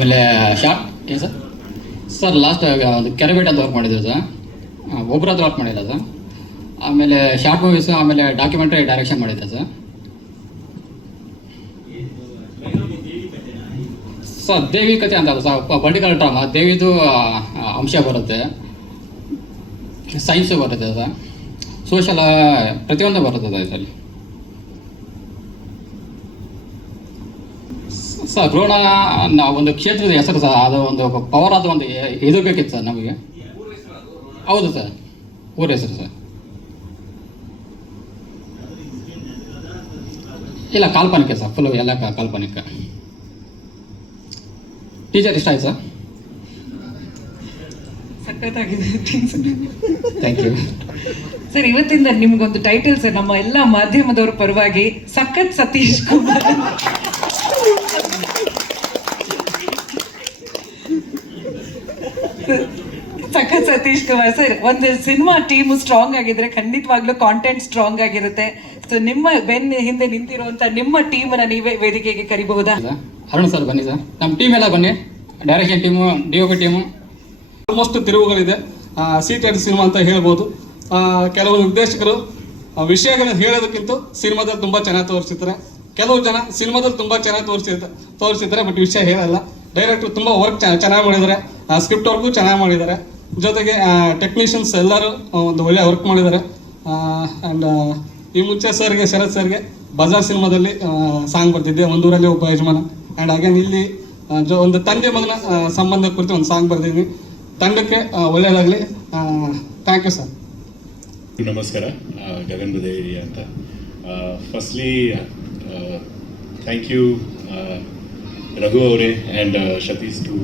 ಆಮೇಲೆ ಶಾರ್ಟ್ ಏನು sir? Sir last ಒಂದು ಕೆರೆಬೇಟ್ ಅಂತ ವರ್ಕ್ ಮಾಡಿದ್ರು ಸರ್. ಒಬ್ಬರ ಹತ್ರ ವರ್ಕ್ ಮಾಡಿಲ್ಲ ಸರ್. ಆಮೇಲೆ ಶಾರ್ಟ್ ಮೂವೀಸು ಆಮೇಲೆ ಡಾಕ್ಯುಮೆಂಟ್ರಿ ಡೈರೆಕ್ಷನ್ ಮಾಡಿದ್ದೆ ಸರ್. ಸರ್, ದೇವಿ ಕಥೆ ಅಂತ ಸರ್ ಪೊಲಿಟಿಕಲ್ ಡ್ರಾಮಾ ದೇವಿದು ಅಂಶ ಬರುತ್ತೆ. ಸೈನ್ಸು ಬರುತ್ತೆ ಸರ್. ಸೋಷಲ್ ಪ್ರತಿಯೊಂದು ಬರುತ್ತೆ ಸರ್ ಇದರಲ್ಲಿ. ಸರ್ ರೋಣ ನಾವು ಒಂದು ಕ್ಷೇತ್ರದ ಹೆಸರು ಸರ್ ಅದು ಒಂದು ಪವರ್ ಆದ ಒಂದು ಇದು ಬೇಕಿತ್ತು ಸರ್ ನಮಗೆ. ಹೌದು ಸರ್ ಊರ ಹೆಸರು ಸರ್. ಇಲ್ಲ ಕಾಲ್ಪನಿಕ ಸರ್ ಫುಲ್ ಎಲ್ಲ ಕಾಲ್ಪನಿಕ. ಟೀಚರ್ ಇಷ್ಟ ಆಯ್ತು? ಸರ್ ಥ್ಯಾಂಕ್ ಯು ಸರ್ ಇವತ್ತಿಂದ ನಿಮ್ಗೊಂದು ಟೈಟಲ್ ಸರ್ ನಮ್ಮ ಎಲ್ಲ ಮಾಧ್ಯಮದವ್ರ ಪರವಾಗಿ ಸಖತ್ ಸತೀಶ್ ಕುಮಾರ್. ಸಖತ್ ಸತೀಶ್ ಕುಮಾರ್ ಸರ್ ಒಂದು ಸಿನಿಮಾ ಟೀಮ್ ಸ್ಟ್ರಾಂಗ್ ಆಗಿದ್ರೆ ಖಂಡಿತವಾಗ್ಲೂ ಕಾಂಟೆಂಟ್ ಸ್ಟ್ರಾಂಗ್ ಆಗಿರುತ್ತೆ. ಸೊ ನಿಮ್ಮ ಬೆನ್ನ ಹಿಂದೆ ನಿಂತಿರುವಂತ ನಿಮ್ಮ ಟೀಮ್ನ ನೀವೇ ವೇದಿಕೆಗೆ ಕರಿಬಹುದಾ? ಸರ್ ಅರುಣ್ ಸರ್ ಬನ್ನಿ ಸರ್. ನಮ್ಮ ಟೀಮ್ ಎಲ್ಲ ಬನ್ನಿ. Direction team D O P team almost ತಿರುವುಗಳಿದೆ. Seated cinema ಅಂತ ಹೇಳ್ಬೋದು. ಆ, ಕೆಲವು ನಿರ್ದೇಶಕರು ವಿಷಯಗಳನ್ನು ಹೇಳೋದಕ್ಕಿಂತ ಸಿನಿಮಾದಲ್ಲಿ ತುಂಬ ಚೆನ್ನಾಗಿ ತೋರಿಸಿರ್ತಾರೆ. ಕೆಲವು ಜನ ಸಿನಿಮಾದಲ್ಲಿ ತುಂಬ ಚೆನ್ನಾಗಿ ತೋರಿಸಿರ್ತಾರೆ ತೋರಿಸಿರ್ತಾರೆ ಬಟ್ ವಿಷಯ ಹೇಳಲ್ಲ. ಡೈರೆಕ್ಟ್ರು ತುಂಬ ವರ್ಕ್ ಚೆನ್ನಾಗಿ ಮಾಡಿದ್ದಾರೆ. ಸ್ಕ್ರಿಪ್ಟ್ ವರ್ಕು ಚೆನ್ನಾಗಿ ಮಾಡಿದ್ದಾರೆ. ಜೊತೆಗೆ ಟೆಕ್ನಿಷಿಯನ್ಸ್ ಎಲ್ಲರೂ ಒಂದು ಒಳ್ಳೆ ವರ್ಕ್ ಮಾಡಿದ್ದಾರೆ. ಆ್ಯಂಡ್ ಈ ಮುಂಚೆ ಸರ್ಗೆ, ಶರತ್ ಸರ್ಗೆ ಬಜಾರ್ ಸಿನಿಮಾದಲ್ಲಿ ಸಾಂಗ್ ಬರ್ತಿದ್ದೆ ಒಂದೂರಲ್ಲಿ ಒಬ್ಬ ಯಜಮಾನ. ಆ್ಯಂಡ್ ಅಗೇನ್ ಇಲ್ಲಿ ಜೊ, ಒಂದು ತಂದೆ ಮಗನ ಸಂಬಂಧ ಕುರಿತು ಒಂದು ಸಾಂಗ್ ಬರ್ತಿದ್ದೀನಿ ತಂಡಕ್ಕೆ ಒಳ್ಳೆಯದಾಗಲಿ ಥ್ಯಾಂಕ್ ಯು ಸರ್ ನಮಸ್ಕಾರ. ಗಗನ್ ಬದೇರಿ ಅಂತ. ಫಸ್ಟ್ಲಿ ಥ್ಯಾಂಕ್ ಯು ರಘು ಅವರೇ and Satish to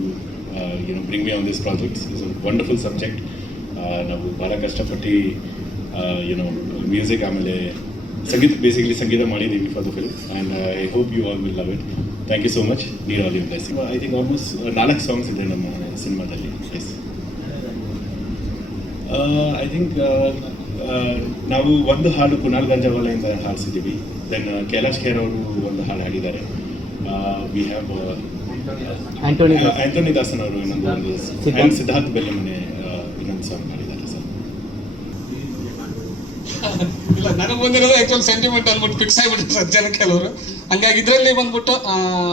you know bring me on this projects is wonderful subject ನಾವು ಭಾಳ ಕಷ್ಟಪಟ್ಟು ಯುನೋ ಮ್ಯೂಸಿಕ್ ಆಮೇಲೆ ಸಂಗೀತ ಬೇಸಿಕಲಿ ಸಂಗೀತ ಮಾಡಿದ್ದೀವಿ for the film and I hope you all will love it thank you so much ನೀರ್ all you place I think almost ನಾಲ್ಕು songs ಇದೆ ನಮ್ಮ ಸಿನಿಮಾದಲ್ಲಿ. ಎಸ್ ಐ ಥಿಂಕ್ ನಾವು ಒಂದು ಹಾಡು ಕುನಾಲ್ ಗಂಜಾವಾಲೆಯಿಂದ ಹಾಡಿಸಿದ್ದೀವಿ. ದೆನ್ ಕೈಲಾಶ್ ಖೇರ್ ಅವರು ಒಂದು ಹಾಡು ಹಾಡಿದ್ದಾರೆ. ವಿ ಹ್ಯಾವ್ ಆಂಟೋನಿ ಆಂಟೋನಿ ದಾಸನ್ ಅವರು ಇನ್ನೊಂದು ಒಂದು ಸಿದ್ಧಾರ್ಥ್ ಬೆಲ್ಲೆಮನೆ ಇನ್ನೊಂದು ಸಾಂಗ್ ಮಾಡಿದ್ದಾರೆ ಸರ್. ಇಲ್ಲ ನನಗೆ ಬಂದಿರೋದು ಆಕ್ಚುಲ್ ಸೆಂಟಿಮೆಂಟ್ ಅಂದ್ಬಿಟ್ಟು ಫಿಕ್ಸ್ ಆಗಿಬಿಟ್ಟು ಸರ್ ಜನ ಕೆಲವರು. ಹಂಗಾಗಿ ಇದರಲ್ಲಿ ಬಂದ್ಬಿಟ್ಟು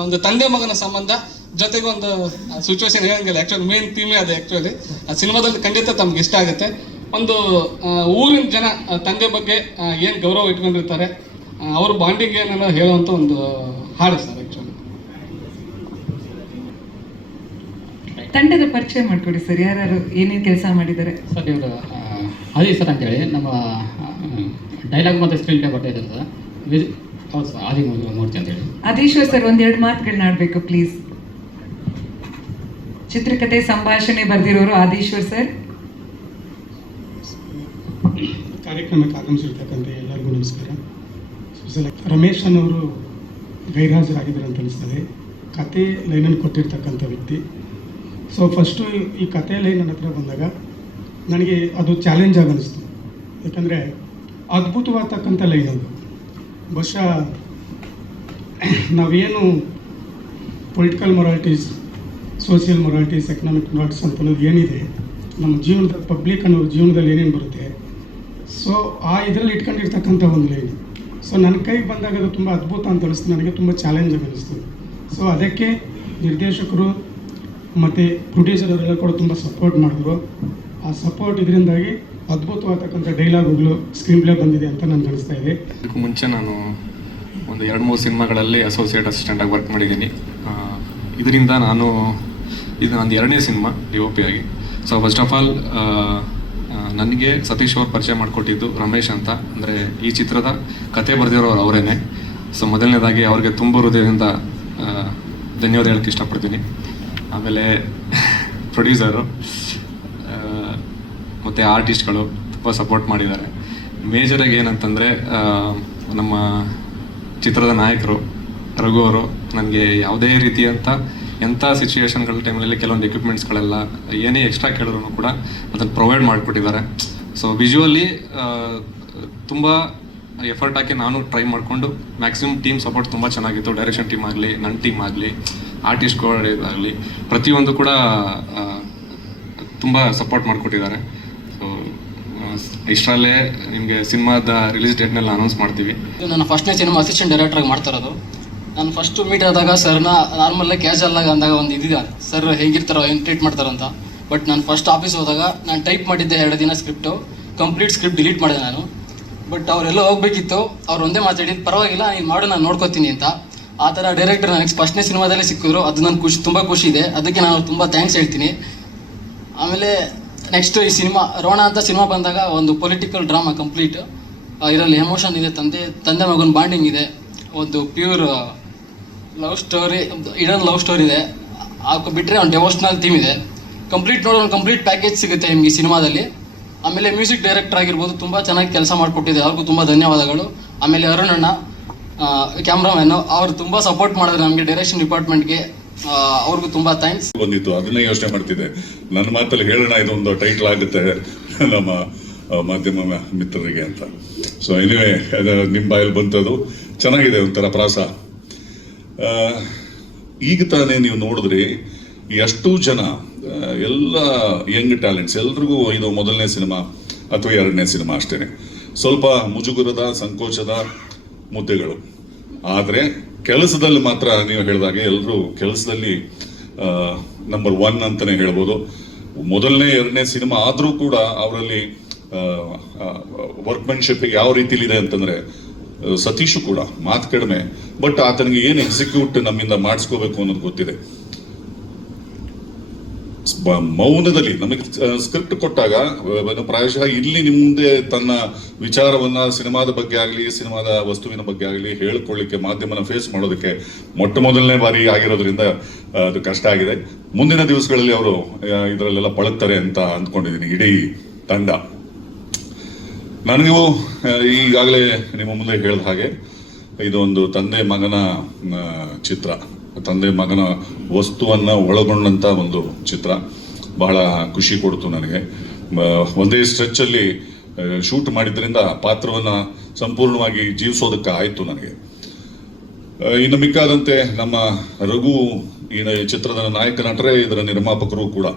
ಒಂದು ತಂದೆ ಮಗನ ಸಂಬಂಧ ಜೊತೆಗೆ ಒಂದು ಸಿಚುವೇಶನ್ ಹೇಳಂಗಿಲ್ಲ ಆ್ಯಕ್ಚುಲಿ ಮೇನ್ ಥೀಮೇ ಅದು ಆ್ಯಕ್ಚುಲಿ ಆ ಸಿನಿಮಾದಲ್ಲಿ ಖಂಡಿತ ತಮ್ಗೆ ಇಷ್ಟ ಆಗುತ್ತೆ. ಒಂದು ಊರಿನ ಜನ ತಂದೆ ಬಗ್ಗೆ ಏನು ಗೌರವ ಇಟ್ಕೊಂಡಿರ್ತಾರೆ ಅವ್ರ ಬಾಂಡಿಂಗ್ ಏನನ್ನ ಹೇಳುವಂಥ ಒಂದು ಹಾಡು ಸರ್ ಆ್ಯಕ್ಚುಲಿ ತಂಡದ ಪರಿಚಯ ಮಾಡಿಕೊಡಿ ಸರ್ ಯಾರು ಏನೇನು ಕೆಲಸ ಮಾಡಿದ್ದಾರೆ? ಸರ್ ಇವರು ಅದೇ ಸರ್ ಅಂತೇಳಿ ನಮ್ಮ ಡೈಲಾಗ್ ಮತ್ತು ಸ್ಕ್ರೀನ್ ಪ್ಲೇ ಬರ್ತಾ ಇದ್ದಾರೆ ಸರ್. ಹೌದು ಸರ್ ಆದಿ ಮೂರ್ತಿ ಅಂತೇಳಿ. ಆದೀಶ್ವರ್ ಸರ್ ಒಂದೆರಡು ಮಾತುಗಳನ್ನ ಆಡಬೇಕು ಪ್ಲೀಸ್. ಚಿತ್ರಕಥೆ ಸಂಭಾಷಣೆ ಬರೆದಿರೋರು ಆದೀಶ್ವರ್ ಸರ್. ಕಾರ್ಯಕ್ರಮಕ್ಕೆ ಆಗಮಿಸಿರ್ತಕ್ಕಂಥ ಎಲ್ಲರಿಗೂ ನಮಸ್ಕಾರ. ರಮೇಶ್ ಅನ್ನೋರು ಗೈರ್ಹಾಜರಾಗಿದ್ದಾರೆ ಅಂತ ಅನಿಸ್ತದೆ. ಕತೆ ಲೈನನ್ನು ಕೊಟ್ಟಿರ್ತಕ್ಕಂಥ ವ್ಯಕ್ತಿ. ಸೊ ಫಸ್ಟು ಈ ಕಥೆಯಲ್ಲಿ ನನ್ನ ಹತ್ರ ಬಂದಾಗ ನನಗೆ ಅದು ಚಾಲೆಂಜ್ ಆಗಿ ಅನಿಸ್ತು ಯಾಕಂದರೆ ಅದ್ಭುತವಾಗ್ತಕ್ಕಂಥ ಲೈನ್ ಅದು. ಬಹುಶಃ ನಾವೇನು political moralities social moralities economic moralities ಅಂತ ಅನ್ನೋದು ಏನಿದೆ, ನಮ್ಮ ಜೀವನದ ಪಬ್ಲಿಕ್ ಅನ್ನೋ ಜೀವನದಲ್ಲಿ ಏನೇನು ಬರುತ್ತೆ ಸೊ ಆ ಇದರಲ್ಲಿ ಇಟ್ಕೊಂಡಿರ್ತಕ್ಕಂಥ ಒಂದು ಲೈನ್ ಸೊ ನನ್ನ ಕೈಗೆ ಬಂದಾಗ ಅದು ತುಂಬ ಅದ್ಭುತ ಅಂತ ಅನಿಸ್ತು ನನಗೆ ತುಂಬ ಚಾಲೆಂಜ್ ಅನಿಸ್ತು ಸೊ ಅದಕ್ಕೆ ನಿರ್ದೇಶಕರು ಮತ್ತು ಪ್ರೊಡ್ಯೂಸರ್ ಅವರೆಲ್ಲ ಕೂಡ ತುಂಬ ಸಪೋರ್ಟ್ ಮಾಡಿದ್ರು. ಆ ಸಪೋರ್ಟ್ ಇದರಿಂದಾಗಿ ಅದ್ಭುತವಾಗತಕ್ಕಂಥ ಡೈಲಾಗ್ಗಳು ಸ್ಕ್ರೀನ್ ಪ್ಲೇ ಬಂದಿದೆ ಅಂತ ನನಗೆ ಅನಿಸ್ತಾ ಇದೆ. ಇದಕ್ಕೂ ಮುಂಚೆ ನಾನು ಒಂದು ಎರಡು ಮೂರು ಸಿನಿಮಾಗಳಲ್ಲಿ ಅಸೋಸಿಯೇಟ್ ಅಸಿಸ್ಟೆಂಟಾಗಿ ವರ್ಕ್ ಮಾಡಿದ್ದೀನಿ. ಇದರಿಂದ ನಾನು, ಇದು ನಂದು ಎರಡನೇ ಸಿನಿಮಾ ಡಿ ಒ ಪಿ ಆಗಿ. ಸೊ ಫಸ್ಟ್ ಆಫ್ ಆಲ್ ನನಗೆ ಸತೀಶ್ ಅವರು ಪರಿಚಯ ಮಾಡಿಕೊಟ್ಟಿದ್ದು ರಮೇಶ್ ಅಂತ. ಅಂದರೆ ಈ ಚಿತ್ರದ ಕತೆ ಬರೆದಿರೋರು ಅವರೇನೆ. ಸೊ ಮೊದಲನೇದಾಗಿ ಅವ್ರಿಗೆ ತುಂಬ ಹೃದಯದಿಂದ ಧನ್ಯವಾದ ಹೇಳಕ್ಕೆ ಇಷ್ಟಪಡ್ತೀನಿ. ಆಮೇಲೆ ಪ್ರೊಡ್ಯೂಸರು ಮತ್ತು ಆರ್ಟಿಸ್ಟ್ಗಳು ತುಂಬ ಸಪೋರ್ಟ್ ಮಾಡಿದ್ದಾರೆ. ಮೇಜರಾಗಿ ಏನಂತಂದರೆ ನಮ್ಮ ಚಿತ್ರದ ನಾಯಕರು, ರಘು ಅವರು ನನಗೆ ಯಾವುದೇ ರೀತಿಯಂಥ ಎಂಥ ಸಿಚುವೇಶನ್ಗಳ ಟೈಮಲ್ಲಿ ಕೆಲವೊಂದು ಎಕ್ವಿಪ್ಮೆಂಟ್ಸ್ಗಳೆಲ್ಲ ಏನೇ ಎಕ್ಸ್ಟ್ರಾ ಕೇಳಿದ್ರು ಕೂಡ ಅದನ್ನು ಪ್ರೊವೈಡ್ ಮಾಡಿಕೊಟ್ಟಿದ್ದಾರೆ. ಸೊ ವಿಜುವಲಿ ತುಂಬ ಎಫರ್ಟ್ ಹಾಕಿ ನಾನು ಟ್ರೈ ಮಾಡಿಕೊಂಡು ಮ್ಯಾಕ್ಸಿಮಮ್ ಟೀಮ್ ಸಪೋರ್ಟ್ ತುಂಬ ಚೆನ್ನಾಗಿತ್ತು. ಡೈರೆಕ್ಷನ್ ಟೀಮ್ ಆಗಲಿ ನನ್ನ ಟೀಮ್ ಆಗಲಿ ಆರ್ಟಿಸ್ಟ್ಗಳಾಗಲಿ ಪ್ರತಿಯೊಂದು ಕೂಡ ತುಂಬ ಸಪೋರ್ಟ್ ಮಾಡಿಕೊಟ್ಟಿದ್ದಾರೆ. ಸೊ ಇಷ್ಟರಲ್ಲೇ ನಿಮಗೆ ಸಿನಿಮಾದ ರಿಲೀಸ್ ಡೇಟ್ನೆಲ್ಲ ಅನೌನ್ಸ್ ಮಾಡ್ತೀವಿ. ನಾನು ಫಸ್ಟ್ನೇ ಸಿನಿಮಾ ಅಸಿಸ್ಟೆಂಟ್ ಡೈರೆಕ್ಟ್ರಾಗಿ ಮಾಡ್ತಾ ಇರೋದು. ನಾನು ಫಸ್ಟ್ ಮೀಟ್ ಆದಾಗ ಸರ್ನ ನಾರ್ಮಲ್ ಕ್ಯಾಶುವಲ್ ಆಗಿ ಅಂದಾಗ ಒಂದು ಇದಿದೆ ಸರ್ ಹೇಗಿರ್ತಾರೋ, ಏನು ಟ್ರೀಟ್ ಮಾಡ್ತಾರಂತ ಬಟ್ ನಾನು ಫಸ್ಟ್ ಆಫೀಸ್ ಹೋದಾಗ ನಾನು ಟೈಪ್ ಮಾಡಿದ್ದೆ ಎರಡು ದಿನ ಸ್ಕ್ರಿಪ್ಟು ಕಂಪ್ಲೀಟ್ ಸ್ಕ್ರಿಪ್ಟ್ ಡಿಲೀಟ್ ಮಾಡಿದೆ ನಾನು. ಬಟ್ ಅವರೆಲ್ಲ ಹೋಗಬೇಕಿತ್ತು, ಅವ್ರು ಒಂದೇ ಮಾತಾಡಿದ್ದು, ಪರವಾಗಿಲ್ಲ, ನೀನು ಮಾಡು, ನಾನು ನೋಡ್ಕೋತೀನಿ ಅಂತ. ಆ ಥರ ಡೈರೆಕ್ಟರ್ ನನಗೆ ಫಸ್ಟ್ನೇ ಸಿನಿಮಾದಲ್ಲೇ ಸಿಕ್ಕಿದ್ರು. ಅದು ನನ್ನ ಖುಷಿ, ತುಂಬ ಖುಷಿ ಇದೆ. ಅದಕ್ಕೆ ನಾನು ತುಂಬ ಥ್ಯಾಂಕ್ಸ್ ಹೇಳ್ತೀನಿ. ಆಮೇಲೆ ನೆಕ್ಸ್ಟ್ ಈ ಸಿನಿಮಾ, ರೋಣ ಅಂತ ಸಿನಿಮಾ ಬಂದಾಗ ಒಂದು ಪೊಲಿಟಿಕಲ್ ಡ್ರಾಮಾ ಕಂಪ್ಲೀಟ್ ಇದರಲ್ಲಿ ಎಮೋಷನ್ ಇದೆ. ತಂದೆ ತಂದೆ ಮಗನ ಬಾಂಡಿಂಗ್ ಇದೆ. ಒಂದು pure love story hidden love story ಇದೆ. ಹಾಕೋ ಬಿಟ್ಟರೆ ಒಂದು ಡೆವೋಷ್ನಲ್ ಥೀಮ್ ಇದೆ. ಕಂಪ್ಲೀಟ್ ನೋಡೋ, ಒಂದು ಕಂಪ್ಲೀಟ್ ಪ್ಯಾಕೇಜ್ ಸಿಗುತ್ತೆ ನಿಮಗೆ ಸಿನಿಮಾದಲ್ಲಿ. ಆಮೇಲೆ ಮ್ಯೂಸಿಕ್ ಡೈರೆಕ್ಟರ್ ಆಗಿರ್ಬೋದು, ತುಂಬ ಚೆನ್ನಾಗಿ ಕೆಲಸ ಮಾಡಿಕೊಟ್ಟಿದೆ ಅವ್ರಿಗೂ ತುಂಬ ಧನ್ಯವಾದಗಳು. ಆಮೇಲೆ ಅರುಣಣ್ಣ ಕ್ಯಾಮ್ರಾಮ್ಯಾನು ಅವ್ರು ತುಂಬ ಸಪೋರ್ಟ್ ಮಾಡಿದ್ರು ನಮಗೆ ಡೈರೆಕ್ಷನ್ ಡಿಪಾರ್ಟ್ಮೆಂಟ್ಗೆ ಅವ್ರಿಗೂ ತುಂಬಾ ಥ್ಯಾಂಕ್ಸ್ ಬಂದಿತ್ತು. ಅದನ್ನೇ ಯೋಚನೆ ಮಾಡ್ತಿದ್ದೆ. ನನ್ನ ಮಾತಲ್ಲಿ ಹೇಳೋಣ, ಇದೊಂದು ಟೈಟ್ಲ್ ಆಗುತ್ತೆ ನಮ್ಮ ಮಾಧ್ಯಮ ಮಿತ್ರರಿಗೆ ಅಂತ. ಸೊ ಎನಿವೆ ಅದು ನಿಮ್ಮ ಬಾಯಲ್ಲಿ ಬಂತದು. ಚೆನ್ನಾಗಿದೆ ಒಂಥರ ಪ್ರಾಸ. ಈಗ ತಾನೇ ನೀವು ನೋಡಿದ್ರಿ ಎಷ್ಟು ಜನ ಎಲ್ಲ ಯಂಗ್ ಟ್ಯಾಲೆಂಟ್ಸ್ ಎಲ್ರಿಗೂ ಇದು ಮೊದಲನೇ ಸಿನಿಮಾ ಅಥವಾ ಎರಡನೇ ಸಿನಿಮಾ ಅಷ್ಟೇನೆ. ಸ್ವಲ್ಪ ಮುಜುಗುರದ, ಸಂಕೋಚದ ಮುದ್ದೆಗಳು. ಆದರೆ ಕೆಲಸದಲ್ಲಿ ಮಾತ್ರ ನೀವು ಹೇಳಿದಾಗೆ ಎಲ್ಲರೂ ಕೆಲಸದಲ್ಲಿ ನಂಬರ್ ಒನ್ ಅಂತಲೇ ಹೇಳ್ಬೋದು. ಮೊದಲನೇ, ಎರಡನೇ ಸಿನಿಮಾ ಆದರೂ ಕೂಡ ಅವರಲ್ಲಿ ವರ್ಕ್ಮೆನ್ಶಿಪ್ ಯಾವ ರೀತಿಲಿದೆ ಅಂತಂದ್ರೆ, ಸತೀಶು ಕೂಡ, ಮಾತು ಕಡಿಮೆ. ಬಟ್ ಆತನಿಗೆ ಏನು ಎಕ್ಸಿಕ್ಯೂಟ್ ನಮ್ಮಿಂದ ಮಾಡಿಸ್ಕೋಬೇಕು ಅನ್ನೋದು ಗೊತ್ತಿದೆ. ಮೌನದಲ್ಲಿ ನಮಗೆ ಸ್ಕ್ರಿಪ್ಟ್ ಕೊಟ್ಟಾಗ ಪ್ರಾಯಶಃ ಇಲ್ಲಿ ನಿಮ್ಮ ಮುಂದೆ ತನ್ನ ವಿಚಾರವನ್ನ ಸಿನಿಮಾದ ಬಗ್ಗೆ ಆಗಲಿ, ಸಿನಿಮಾದ ವಸ್ತುವಿನ ಬಗ್ಗೆ ಆಗಲಿ ಹೇಳ್ಕೊಳ್ಳಿಕ್ಕೆ, ಮಾಧ್ಯಮನ ಫೇಸ್ ಮಾಡೋದಕ್ಕೆ ಮೊಟ್ಟ ಮೊದಲನೇ ಬಾರಿ ಆಗಿರೋದ್ರಿಂದ ಅದು ಕಷ್ಟ ಆಗಿದೆ. ಮುಂದಿನ ದಿವಸಗಳಲ್ಲಿ ಅವರು ಇದರಲ್ಲೆಲ್ಲ ಪಳಗ್ತಾರೆ ಅಂತ ಅಂದ್ಕೊಂಡಿದ್ದೀನಿ. ಇಡೀ ತಂಡ. ನನಗೂ ಈಗಾಗಲೇ ನಿಮ್ಮ ಮುಂದೆ ಹೇಳಿದ ಹಾಗೆ, ಇದೊಂದು ತಂದೆ ಮಗನ ಚಿತ್ರ. ತಂದೆ ಮಗನ ವಸ್ತುವನ್ನ ಒಳಗೊಂಡಂತ ಒಂದು ಚಿತ್ರ. ಬಹಳ ಖುಷಿ ಕೊಡ್ತು ನನಗೆ. ಒಂದೇ ಸ್ಟ್ರೆಚ್ ಅಲ್ಲಿ ಶೂಟ್ ಮಾಡಿದ್ರಿಂದ ಪಾತ್ರವನ್ನ ಸಂಪೂರ್ಣವಾಗಿ ಜೀವಿಸೋದಕ್ಕೆ ಆಯ್ತು ನನಗೆ. ಇನ್ನು ಮಿಕ್ಕಾದಂತೆ ನಮ್ಮ ರಘು ಈ ಚಿತ್ರದ ನಾಯಕ ನಟರೇ ಇದರ ನಿರ್ಮಾಪಕರು ಕೂಡ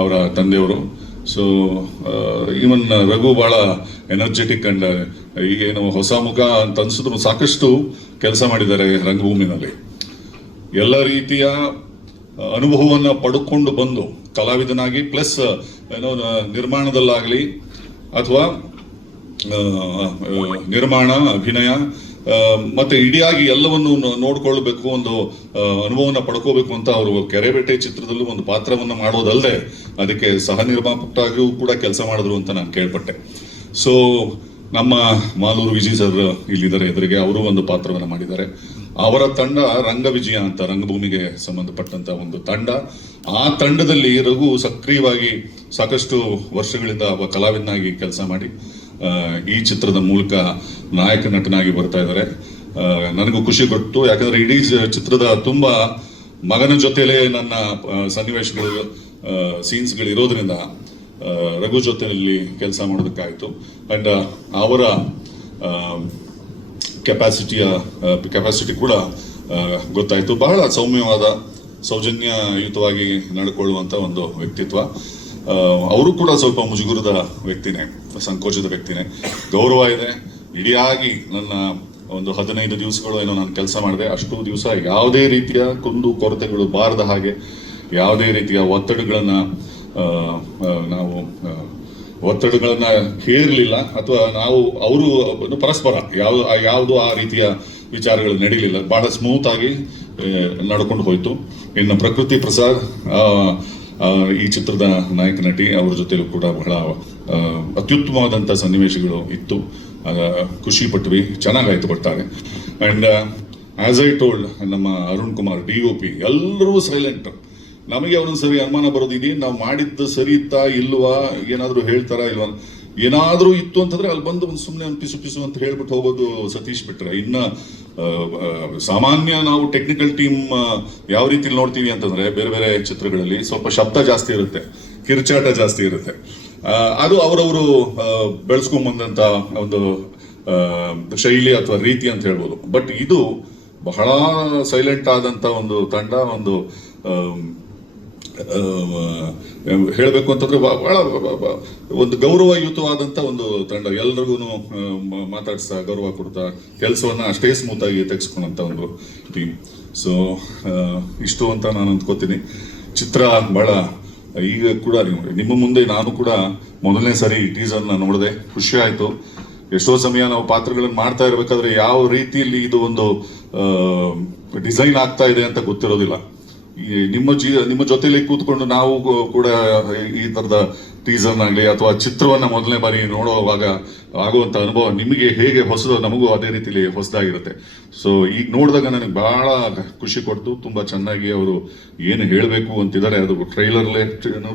ಅವರ ತಂದೆಯವರು. ಸೊ ಈವನ್ ರಘು ಬಹಳ ಎನರ್ಜೆಟಿಕ್ ಅಂಡ್ ಈಗೇನು ಹೊಸ ಮುಖ ಅಂತ ಅನ್ಸಿದ್ರು ಸಾಕಷ್ಟು ಕೆಲಸ ಮಾಡಿದ್ದಾರೆ ರಂಗಭೂಮಿನಲ್ಲಿ. ಎಲ್ಲ ರೀತಿಯ ಅನುಭವವನ್ನು ಪಡ್ಕೊಂಡು ಬಂದು, ಕಲಾವಿದನಾಗಿ, ಪ್ಲಸ್ ಏನೋ ನಿರ್ಮಾಣದಲ್ಲಾಗಲಿ, ಅಥವಾ ನಿರ್ಮಾಣ, ಅಭಿನಯ ಮತ್ತೆ ಇಡಿಯಾಗಿ ಎಲ್ಲವನ್ನು ನೋಡ್ಕೊಳ್ಬೇಕು, ಒಂದು ಅನುಭವವನ್ನು ಪಡ್ಕೋಬೇಕು ಅಂತ ಅವರು ಕೆರೆಬೇಟೆ ಚಿತ್ರದಲ್ಲೂ ಒಂದು ಪಾತ್ರವನ್ನು ಮಾಡೋದಲ್ಲದೆ ಅದಕ್ಕೆ ಸಹ ನಿರ್ಮಾಪಕರಾಗಿಯೂ ಕೂಡ ಕೆಲಸ ಮಾಡಿದ್ರು ಅಂತ ನಾನು ಕೇಳ್ಪಟ್ಟೆ. ಸೊ ನಮ್ಮ ಮಾಲೂರು ವಿಜಿ ಸರ್ ಇಲ್ಲಿದ್ದಾರೆ, ಎದುರಿಗೆ ಅವರು ಒಂದು ಪಾತ್ರವನ್ನು ಮಾಡಿದ್ದಾರೆ. ಅವರ ತಂಡ ರಂಗ ವಿಜಯ ಅಂತ, ರಂಗಭೂಮಿಗೆ ಸಂಬಂಧಪಟ್ಟಂತ ಒಂದು ತಂಡ. ಆ ತಂಡದಲ್ಲಿ ರಘು ಸಕ್ರಿಯವಾಗಿ ಸಾಕಷ್ಟು ವರ್ಷಗಳಿಂದ ಒಬ್ಬ ಕಲಾವಿದನಾಗಿ ಕೆಲಸ ಮಾಡಿ ಈ ಚಿತ್ರದ ಮೂಲಕ ನಾಯಕ ನಟನಾಗಿ ಬರ್ತಾ ಇದ್ದಾರೆ. ನನಗೂ ಖುಷಿ ಕೊಟ್ಟು, ಯಾಕಂದ್ರೆ ಇಡೀ ಚಿತ್ರದ ತುಂಬಾ ಮಗನ ಜೊತೆಯಲ್ಲೇ ನನ್ನ ಸನ್ನಿವೇಶಗಳು ಸೀನ್ಸ್ಗಳು ಇರೋದ್ರಿಂದ ರಘು ಜೊತೆಯಲ್ಲಿ ಕೆಲಸ ಮಾಡೋದಕ್ಕಾಯಿತು. ಅಂಡ್ ಅವರ ಕೆಪಾಸಿಟಿಯ ಕೆಪಾಸಿಟಿ ಕೂಡ ಗೊತ್ತಾಯಿತು. ಬಹಳ ಸೌಮ್ಯವಾದ, ಸೌಜನ್ಯಯುತವಾಗಿ ನಡ್ಕೊಳ್ಳುವಂತ ಒಂದು ವ್ಯಕ್ತಿತ್ವ. ಅವರು ಕೂಡ ಸ್ವಲ್ಪ ಮುಜುಗುರದ ವ್ಯಕ್ತಿನೇ ಸಂಕೋಚದ ವ್ಯಕ್ತಿನೇ. ಗೌರವ ಇದೆ. ಇಡಿಯಾಗಿ ನನ್ನ ಒಂದು ಹದಿನೈದು ದಿವಸಗಳು ಏನೋ ನಾನು ಕೆಲಸ ಮಾಡಿದೆ. ಅಷ್ಟು ದಿವಸ ಯಾವುದೇ ರೀತಿಯ ಕುಂದು ಕೊರತೆಗಳು ಬಾರದ ಹಾಗೆ, ಯಾವುದೇ ರೀತಿಯ ಒತ್ತಡಗಳನ್ನ ನಾವು ಒತ್ತಡಗಳನ್ನ ಹೇರಲಿಲ್ಲ ಅಥವಾ ನಾವು, ಅವರು ಪರಸ್ಪರ ಯಾವ ಯಾವುದು ಆ ರೀತಿಯ ವಿಚಾರಗಳು ನಡೀಲಿಲ್ಲ. ಬಹಳ ಸ್ಮೂತ್ ಆಗಿ ನಡ್ಕೊಂಡು ಹೋಯ್ತು. ಇನ್ನು ಪ್ರಕೃತಿ ಪ್ರಸಾದ್ ಈ ಚಿತ್ರದ ನಾಯಕ, ನಟಿ ಅವ್ರ ಜೊತೆಲೂ ಕೂಡ ಬಹಳ ಅತ್ಯುತ್ತಮವಾದಂಥ ಸನ್ನಿವೇಶಗಳು ಇತ್ತು. ಖುಷಿ ಪಟ್ವಿ ಚೆನ್ನಾಗಾಯ್ತು ಕೊಡ್ತಾರೆ ಅಂಡ್ ಆ್ಯಸ್ ಐ ಟೋಲ್ಡ್ ನಮ್ಮ Arun Kumar D O P ಎಲ್ಲರೂ ಸೈಲೆಂಟ್ ನಮಗೆ ಅವ್ರನ್ನ ಸರಿ ಅನುಮಾನ ಬರೋದಿದೆ, ನಾವು ಮಾಡಿದ್ದು ಸರಿ ಇತ್ತಾ ಇಲ್ವಾ, ಏನಾದರೂ ಹೇಳ್ತಾರಾ ಇಲ್ವಾ? ಏನಾದರೂ ಇತ್ತು ಅಂತಂದ್ರೆ ಅಲ್ಲಿ ಬಂದು ಒಂದು ಸುಮ್ಮನೆ ಒಂದು ಪಿಸು ಪಿಸು ಅಂತ ಹೇಳ್ಬಿಟ್ಟು ಹೋಗೋದು ಸತೀಶ್ ಬಿಟ್ರೆ. ಇನ್ನ ಸಾಮಾನ್ಯ ನಾವು ಟೆಕ್ನಿಕಲ್ ಟೀಮ್ ಯಾವ ರೀತಿ ನೋಡ್ತೀವಿ ಅಂತಂದ್ರೆ ಬೇರೆ ಬೇರೆ ಚಿತ್ರಗಳಲ್ಲಿ ಸ್ವಲ್ಪ ಶಬ್ದ ಜಾಸ್ತಿ ಇರುತ್ತೆ, ಕಿರ್ಚಾಟ ಜಾಸ್ತಿ ಇರುತ್ತೆ. ಅದು ಅವರವರು ಬೆಳೆಸ್ಕೊಂಡ್ ಬಂದಂತ ಒಂದು ಶೈಲಿ ಅಥವಾ ರೀತಿ ಅಂತ ಹೇಳ್ಬೋದು. ಬಟ್ ಇದು ಬಹಳ ಸೈಲೆಂಟ್ ಆದಂತ ಒಂದು ತಂಡ, ಒಂದು ಹೇಳಬೇಕು ಅಂತಂದ್ರೆ ಬಹಳ ಒಂದು ಗೌರವಯುತವಾದಂತ ಒಂದು ತಂಡ. ಎಲ್ರಿಗೂ ಮಾತಾಡ್ಸ್ತಾ, ಗೌರವ ಕೊಡ್ತಾ, ಕೆಲಸವನ್ನ ಅಷ್ಟೇ ಸ್ಮೂತ್ ಆಗಿ ತೆಗೆಸ್ಕೊಂಡಂತ ಒಂದು ಟೀಮ್ ಸೊ ಇಷ್ಟು ಅಂತ ನಾನು ಅಂದ್ಕೋತೀನಿ. ಚಿತ್ರ ಬಹಳ, ಈಗ ಕೂಡ ನಿಮ್ಮ ಮುಂದೆ ನಾನು ಕೂಡ ಮೊದಲನೇ ಸಾರಿ ಟೀಸರ್ನ ನೋಡಿದೆ. ಖುಷಿ ಆಯ್ತು. ಎಷ್ಟೋ ಸಮಯ ನಾವು ಪಾತ್ರಗಳನ್ನು ಮಾಡ್ತಾ ಇರಬೇಕಾದ್ರೆ ಯಾವ ರೀತಿಯಲ್ಲಿ ಇದು ಒಂದು ಡಿಸೈನ್ ಆಗ್ತಾ ಇದೆ ಅಂತ ಗೊತ್ತಿರೋದಿಲ್ಲ. ನಿಮ್ಮ ಜೀ, ನಿಮ್ಮ ಜೊತೆಲಿ ಕೂತ್ಕೊಂಡು ನಾವು ಕೂಡ ಈ ತರದ ಟೀಸರ್ನಾಗ್ಲಿ ಅಥವಾ ಚಿತ್ರವನ್ನ ಮೊದಲನೇ ಬಾರಿ ನೋಡುವಾಗ ಆಗುವಂತ ಅನುಭವ ನಿಮಗೆ ಹೇಗೆ ಹೊಸದು ನಮಗೂ ಅದೇ ರೀತಿಲಿ ಹೊಸದಾಗಿರುತ್ತೆ. ಸೊ ಈಗ ನೋಡಿದಾಗ ನನಗೆ ಬಹಳ ಖುಷಿ ಕೊಡ್ತು, ತುಂಬಾ ಚೆನ್ನಾಗಿ ಅವರು ಏನು ಹೇಳಬೇಕು ಅಂತಿದ್ದಾರೆ. ಅದು ಟ್ರೈಲರ್ಲೇ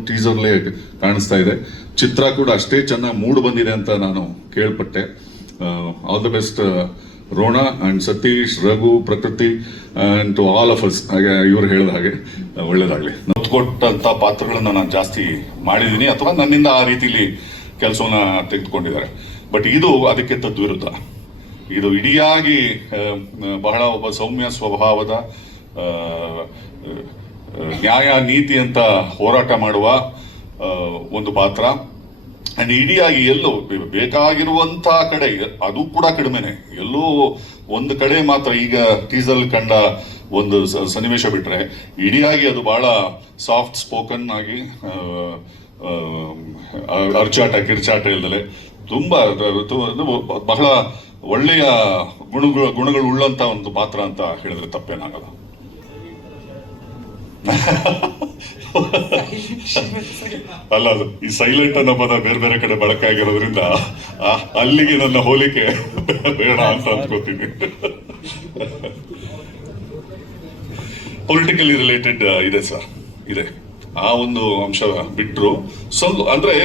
ಟೀಸರ್ಲೇ ಕಾಣಿಸ್ತಾ ಇದೆ. ಚಿತ್ರ ಕೂಡ ಅಷ್ಟೇ ಚೆನ್ನಾಗಿ ಮೂಡ್ ಬಂದಿದೆ ಅಂತ ನಾನು ಕೇಳ್ಪಟ್ಟೆ. All the best Rona and Satish Raghu Prakruthi and to all of us ಹಾಗೆ ಇವರು ಹೇಳಿದ ಹಾಗೆ ಒಳ್ಳೇದಾಗಲಿ ಒಳ್ಳೇದಾಗ್ಲಿ. ಒತ್ತು ಕೊಟ್ಟಂತ ಪಾತ್ರಗಳನ್ನ ನಾನು ಜಾಸ್ತಿ ಮಾಡಿದ್ದೀನಿ ಅಥವಾ ನನ್ನಿಂದ ಆ ರೀತಿಲಿ ಕೆಲಸವನ್ನ ತೆಗೆದುಕೊಂಡಿದ್ದಾರೆ. ಬಟ್ ಇದು ಅದಕ್ಕೆ ತದ್ವಿರುದ್ಧ ಇದು ಇಡಿಯಾಗಿ ಆ, ಬಹಳ ಒಬ್ಬ ಸೌಮ್ಯ ಸ್ವಭಾವದ ಆ, ನ್ಯಾಯ ನೀತಿ ಅಂತ ಹೋರಾಟ ಮಾಡುವ ಒಂದು ಪಾತ್ರ. ಅಂಡ್ ಇಡಿಯಾಗಿ ಎಲ್ಲೋ ಬೇಕಾಗಿರುವಂಥ ಕಡೆ, ಅದು ಕೂಡ ಕಡಿಮೆನೆ. ಎಲ್ಲೋ ಒಂದು ಕಡೆ ಮಾತ್ರ ಈಗ ಟೀಸಲ್ ಕಂಡ ಒಂದು ಸನ್ನಿವೇಶ ಬಿಟ್ರೆ, ಇಡಿಯಾಗಿ ಅದು ಬಹಳ ಸಾಫ್ಟ್ ಸ್ಪೋಕನ್ ಆಗಿ ಅರ್ಚಾಟ, ಕಿರ್ಚಾಟ ಇಲ್ದಲೆ ತುಂಬಾ ಬಹಳ ಒಳ್ಳೆಯ ಗುಣಗಳು ಗುಣಗಳು ಉಳ್ಳಂತ ಒಂದು ಪಾತ್ರ ಅಂತ ಹೇಳಿದ್ರೆ ತಪ್ಪೇನಾಗಲ್ಲ. ಅಲ್ಲ ಅದು ಈ ಸೈಲೆಂಟ್ ಅನ್ನೋ ಪದ ಬೇರೆ ಬೇರೆ ಕಡೆ ಬಳಕೆ ಆಗಿರೋದ್ರಿಂದ ಅಲ್ಲಿಗೆ ನನ್ನ ಹೋಲಿಕೆ ಬೇಡ ಅಂತ ಅನ್ಕೋತೀನಿ ಪೊಲಿಟಿಕಲಿ ರಿಲೇಟೆಡ್ ಇದೆ ಸರ್, ಇದೆ. ಆ ಒಂದು ಅಂಶ ಬಿಟ್ರು. ಸ್ವಲ್ಪ ಅಂದ್ರೆ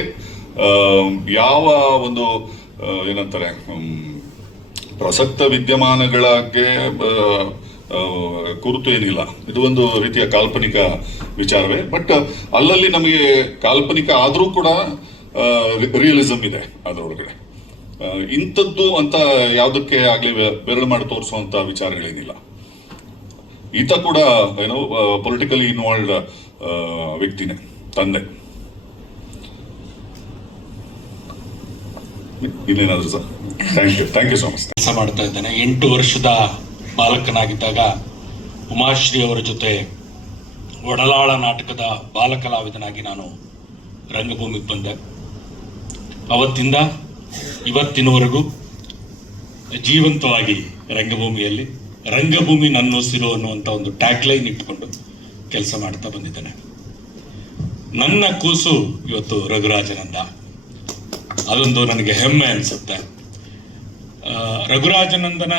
ಯಾವ ಒಂದು ಏನಂತಾರೆ ಪ್ರಸಕ್ತ ವಿದ್ಯಮಾನಗಳಿಗೆ ಕುರಿತು ಏನಿಲ್ಲ. ಇದು ಒಂದು ರೀತಿಯ ಕಾಲ್ಪನಿಕ ವಿಚಾರವೇ. ಬಟ್ ಅಲ್ಲಲ್ಲಿ ನಮಗೆ ಕಾಲ್ಪನಿಕ ಆದರೂ ಕೂಡ ರಿಯಲಿಸಮ್ ಇದೆ ಅದರೊಳಗಡೆ. ಇಂಥದ್ದು ಅಂತ ಯಾವುದಕ್ಕೆ ಆಗಲಿ ಬೆರಳು ಮಾಡಿ ತೋರಿಸುವಂತ ವಿಚಾರಗಳೇನಿಲ್ಲ. ಈತ ಕೂಡ, ಏನೋ ಪೊಲಿಟಿಕಲಿ ಇನ್ವಾಲ್ವ್ಡ್ ವ್ಯಕ್ತಿನೇ, ತಂದೆ. ಇನ್ನೇನಾದ್ರು sir? Thank you thank you so much ಕೆಲಸ ಮಾಡ್ತಾ ಇದ್ದೇನೆ. ಎಂಟು ವರ್ಷದ ಬಾಲಕನಾಗಿದ್ದಾಗ ಉಮಾಶ್ರೀ ಅವರ ಜೊತೆ ಒಡಲಾಳ ನಾಟಕದ ಬಾಲಕಲಾವಿದನಾಗಿ ನಾನು ರಂಗಭೂಮಿಗೆ ಬಂದೆ. ಅವತ್ತಿಂದ ಇವತ್ತಿನವರೆಗೂ ಜೀವಂತವಾಗಿ ರಂಗಭೂಮಿಯಲ್ಲಿ ರಂಗಭೂಮಿ ನನ್ನೊಸಿರು ಅನ್ನುವಂಥ ಒಂದು ಟ್ಯಾಗ್ಲೈನ್ ಇಟ್ಕೊಂಡು ಕೆಲಸ ಮಾಡ್ತಾ ಬಂದಿದ್ದೇನೆ. ನನ್ನ ಕೂಸು ಇವತ್ತು ರಘುರಾಜನಂದ. ಅದೊಂದು ನನಗೆ ಹೆಮ್ಮೆ ಅನಿಸುತ್ತೆ. ರಘುರಾಜನಂದನ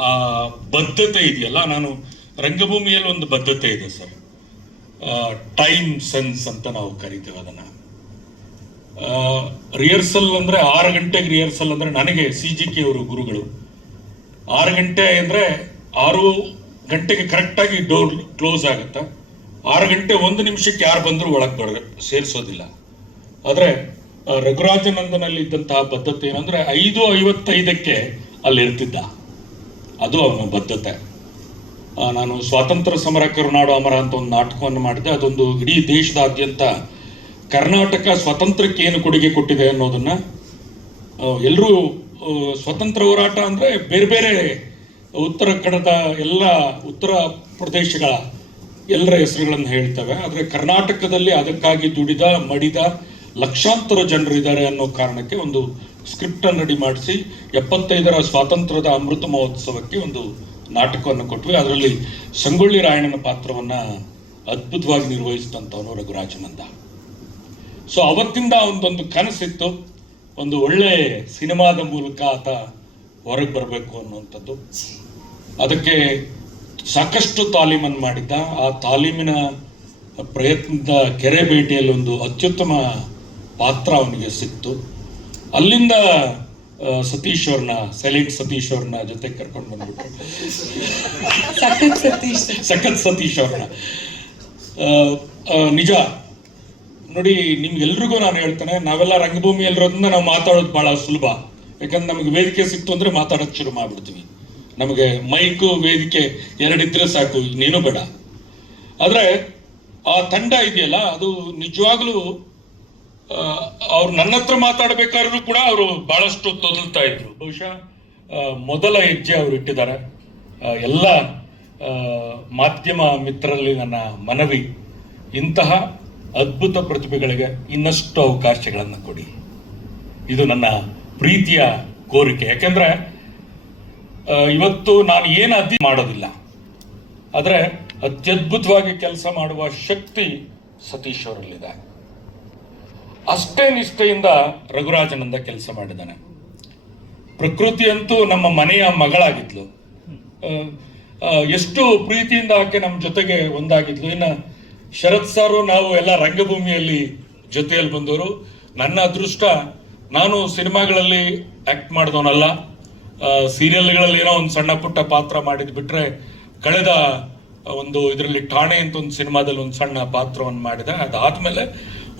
ಆ, ಬದ್ಧತೆ ಇದೆಯಲ್ಲ ನಾನು ರಂಗಭೂಮಿಯಲ್ಲಿ ಒಂದು ಬದ್ಧತೆ ಇದೆ ಸರ್. ಟೈಮ್ ಸೆನ್ಸ್ ಅಂತ ನಾವು ಕರಿತೇವೆ ಅದನ್ನು. ರಿಹರ್ಸಲ್ ಅಂದ್ರೆ ಆರು ಗಂಟೆಗೆ ರಿಹರ್ಸಲ್ ಅಂದ್ರೆ ನನಗೆ ಸಿ ಜಿ ಕೆ ಅವರು ಗುರುಗಳು. ಆರು ಗಂಟೆ ಅಂದರೆ ಆರು ಗಂಟೆಗೆ ಕರೆಕ್ಟಾಗಿ ಡೋರ್ ಕ್ಲೋಸ್ ಆಗುತ್ತೆ? ಆರು ಗಂಟೆ ಒಂದು ನಿಮಿಷಕ್ಕೆ ಯಾರು ಬಂದರೂ ಒಳಗೆ ಬರ ಸೇರಿಸೋದಿಲ್ಲ. ಆದರೆ ರಘುರಾಜನಂದನಲ್ಲಿ ಇದ್ದಂತಹ ಬದ್ಧತೆ ಏನಂದ್ರೆ ಐದು ಐವತ್ತೈದಕ್ಕೆ ಅಲ್ಲಿ ಇರ್ತಿದ್ದ ಅದು ಅವನ ಬದ್ಧತೆ. ನಾನು ಸ್ವಾತಂತ್ರ್ಯ ಸಮರ ಕರುನಾಡು ಅಮರ ಅಂತ ಒಂದು ನಾಟಕವನ್ನು ಮಾಡಿದೆ ಅದೊಂದು ಇಡೀ ದೇಶದಾದ್ಯಂತ ಕರ್ನಾಟಕ ಸ್ವಾತಂತ್ರ್ಯಕ್ಕೆ ಏನು ಕೊಡುಗೆ ಕೊಟ್ಟಿದೆ ಅನ್ನೋದನ್ನ ಎಲ್ಲರೂ ಸ್ವತಂತ್ರ ಹೋರಾಟ ಅಂದ್ರೆ ಬೇರೆ ಬೇರೆ ಉತ್ತರ ಕನ್ನಡದ ಎಲ್ಲ ಉತ್ತರ ಪ್ರದೇಶಗಳ ಎಲ್ಲರ ಹೆಸರುಗಳನ್ನು ಹೇಳ್ತವೆ. ಆದರೆ ಕರ್ನಾಟಕದಲ್ಲಿ ಅದಕ್ಕಾಗಿ ದುಡಿದ, ಮಡಿದ ಲಕ್ಷಾಂತರ ಜನರಿದ್ದಾರೆ ಅನ್ನೋ ಕಾರಣಕ್ಕೆ ಒಂದು ಸ್ಕ್ರಿಪ್ಟ್ ಅನ್ನು ರೆಡಿ ಮಾಡಿಸಿ ಎಪ್ಪತ್ತೈದರ ಸ್ವಾತಂತ್ರ್ಯದ ಅಮೃತ ಮಹೋತ್ಸವಕ್ಕೆ ಒಂದು ನಾಟಕವನ್ನು ಕೊಟ್ವಿ. ಅದರಲ್ಲಿ ಸಂಗೊಳ್ಳಿ ರಾಯಣ್ಣನ ಪಾತ್ರವನ್ನ ಅದ್ಭುತವಾಗಿ ನಿರ್ವಹಿಸಿದಂಥವನು ರಘುರಾಜನಂದ ಸೊ ಅವತ್ತಿಂದ ಒಂದೊಂದು ಕನಸಿತ್ತು. ಒಂದು ಒಳ್ಳೆ ಸಿನಿಮಾದ ಮೂಲಕ ಆತ ಹೊರಗೆ ಬರಬೇಕು ಅನ್ನುವಂಥದ್ದು. ಅದಕ್ಕೆ ಸಾಕಷ್ಟು ತಾಲೀಮನ್ನು ಮಾಡಿದ್ದ. ಆ ತಾಲೀಮಿನ ಪ್ರಯತ್ನದ ಕೆರೆ ಭೇಟಿಯಲ್ಲಿ ಒಂದು ಅತ್ಯುತ್ತಮ ಪಾತ್ರ ಅವನಿಗೆ ಸಿಕ್ತು. ಅಲ್ಲಿಂದ ಸತೀಶ್ ಅವ್ರನ್ನ ಸೈಲೆಂಟ್ ಸತೀಶ್ ಅವ್ರನ್ನ ಜೊತೆ ಕರ್ಕೊಂಡು ಬಂದ್ಬಿಟ್ರು. ಸಖತ್ ಸತೀಶ್. ಸಖತ್ ಸತೀಶ್ ಅವ್ರನ್ನ ನಿಜ. ನೋಡಿ ನಿಮ್ಗೆಲ್ರಿಗೂ ನಾನು ಹೇಳ್ತೇನೆ ನಾವೆಲ್ಲ ರಂಗಭೂಮಿಯಲ್ಲಿರೋದ್ರಿಂದ ನಾವು ಮಾತಾಡೋದು ಬಹಳ ಸುಲಭ. ಯಾಕಂದ್ರೆ ನಮಗೆ ವೇದಿಕೆ ಸಿಕ್ತು ಅಂದ್ರೆ ಮಾತಾಡೋದು ಶುರು ಮಾಡ್ಬಿಡ್ತೀವಿ. ನಮಗೆ ಮೈಕು ವೇದಿಕೆ ಎರಡಿದ್ರೆ ಸಾಕು ಇನ್ನೇನು ಬೇಡ. ಆದರೆ ಆ ತಂಡ ಇದೆಯಲ್ಲ ಅದು ನಿಜವಾಗ್ಲೂ ಅವ್ರು ನನ್ನ ಹತ್ರ ಮಾತಾಡಬೇಕಾದ್ರೂ ಕೂಡ ಅವರು ಬಹಳಷ್ಟು ತೊದಲ್ತಾ ಇದ್ರು. ಬಹುಶಃ ಮೊದಲ ಹೆಜ್ಜೆ ಅವರು ಇಟ್ಟಿದ್ದಾರೆ. ಎಲ್ಲ ಮಾಧ್ಯಮ ಮಿತ್ರರಲ್ಲಿ ನನ್ನ ಮನವಿ. ಇಂತಹ ಅದ್ಭುತ ಪ್ರತಿಭೆಗಳಿಗೆ ಇನ್ನಷ್ಟು ಅವಕಾಶಗಳನ್ನು ಕೊಡಿ. ಇದು ನನ್ನ ಪ್ರೀತಿಯ ಕೋರಿಕೆ. ಯಾಕೆಂದ್ರೆ ಇವತ್ತು ನಾನು ಏನು ಅತಿ ಮಾಡೋದಿಲ್ಲ. ಆದರೆ, ಅತ್ಯದ್ಭುತವಾಗಿ ಕೆಲಸ ಮಾಡುವ ಶಕ್ತಿ ಸತೀಶ್ ಅವರಲ್ಲಿದೆ. ಅಷ್ಟೇ ನಿಷ್ಠೆಯಿಂದ ರಘುರಾಜನಂದ ಕೆಲಸ ಮಾಡಿದ್ದಾನೆ ಪ್ರಕೃತಿಯಂತೂ ನಮ್ಮ ಮನೆಯ ಮಗಳಾಗಿದ್ಲು. ಎಷ್ಟು ಪ್ರೀತಿಯಿಂದ ಆಕೆ ನಮ್ಮ ಜೊತೆಗೆ ಒಂದಾಗಿದ್ಲು. ಇನ್ನು ಶರತ್ ಸಾರು ನಾವು ಎಲ್ಲ ರಂಗಭೂಮಿಯಲ್ಲಿ ಜೊತೆಯಲ್ಲಿ ಬಂದವರು. ನನ್ನ ಅದೃಷ್ಟ, ನಾನು ಸಿನಿಮಾಗಳಲ್ಲಿ ಆಕ್ಟ್ ಮಾಡಿದವನಲ್ಲ. ಸೀರಿಯಲ್ಗಳಲ್ಲಿ ಏನೋ ಒಂದು ಸಣ್ಣ ಪುಟ್ಟ ಪಾತ್ರ ಮಾಡಿದ್ ಬಿಟ್ರೆ ಕಳೆದ ಒಂದು ಇದರಲ್ಲಿ ಠಾಣೆ ಅಂತ ಒಂದು ಸಿನಿಮಾದಲ್ಲಿ ಒಂದು ಸಣ್ಣ ಪಾತ್ರವನ್ನು ಮಾಡಿದೆ. ಅದಾದ್ಮೇಲೆ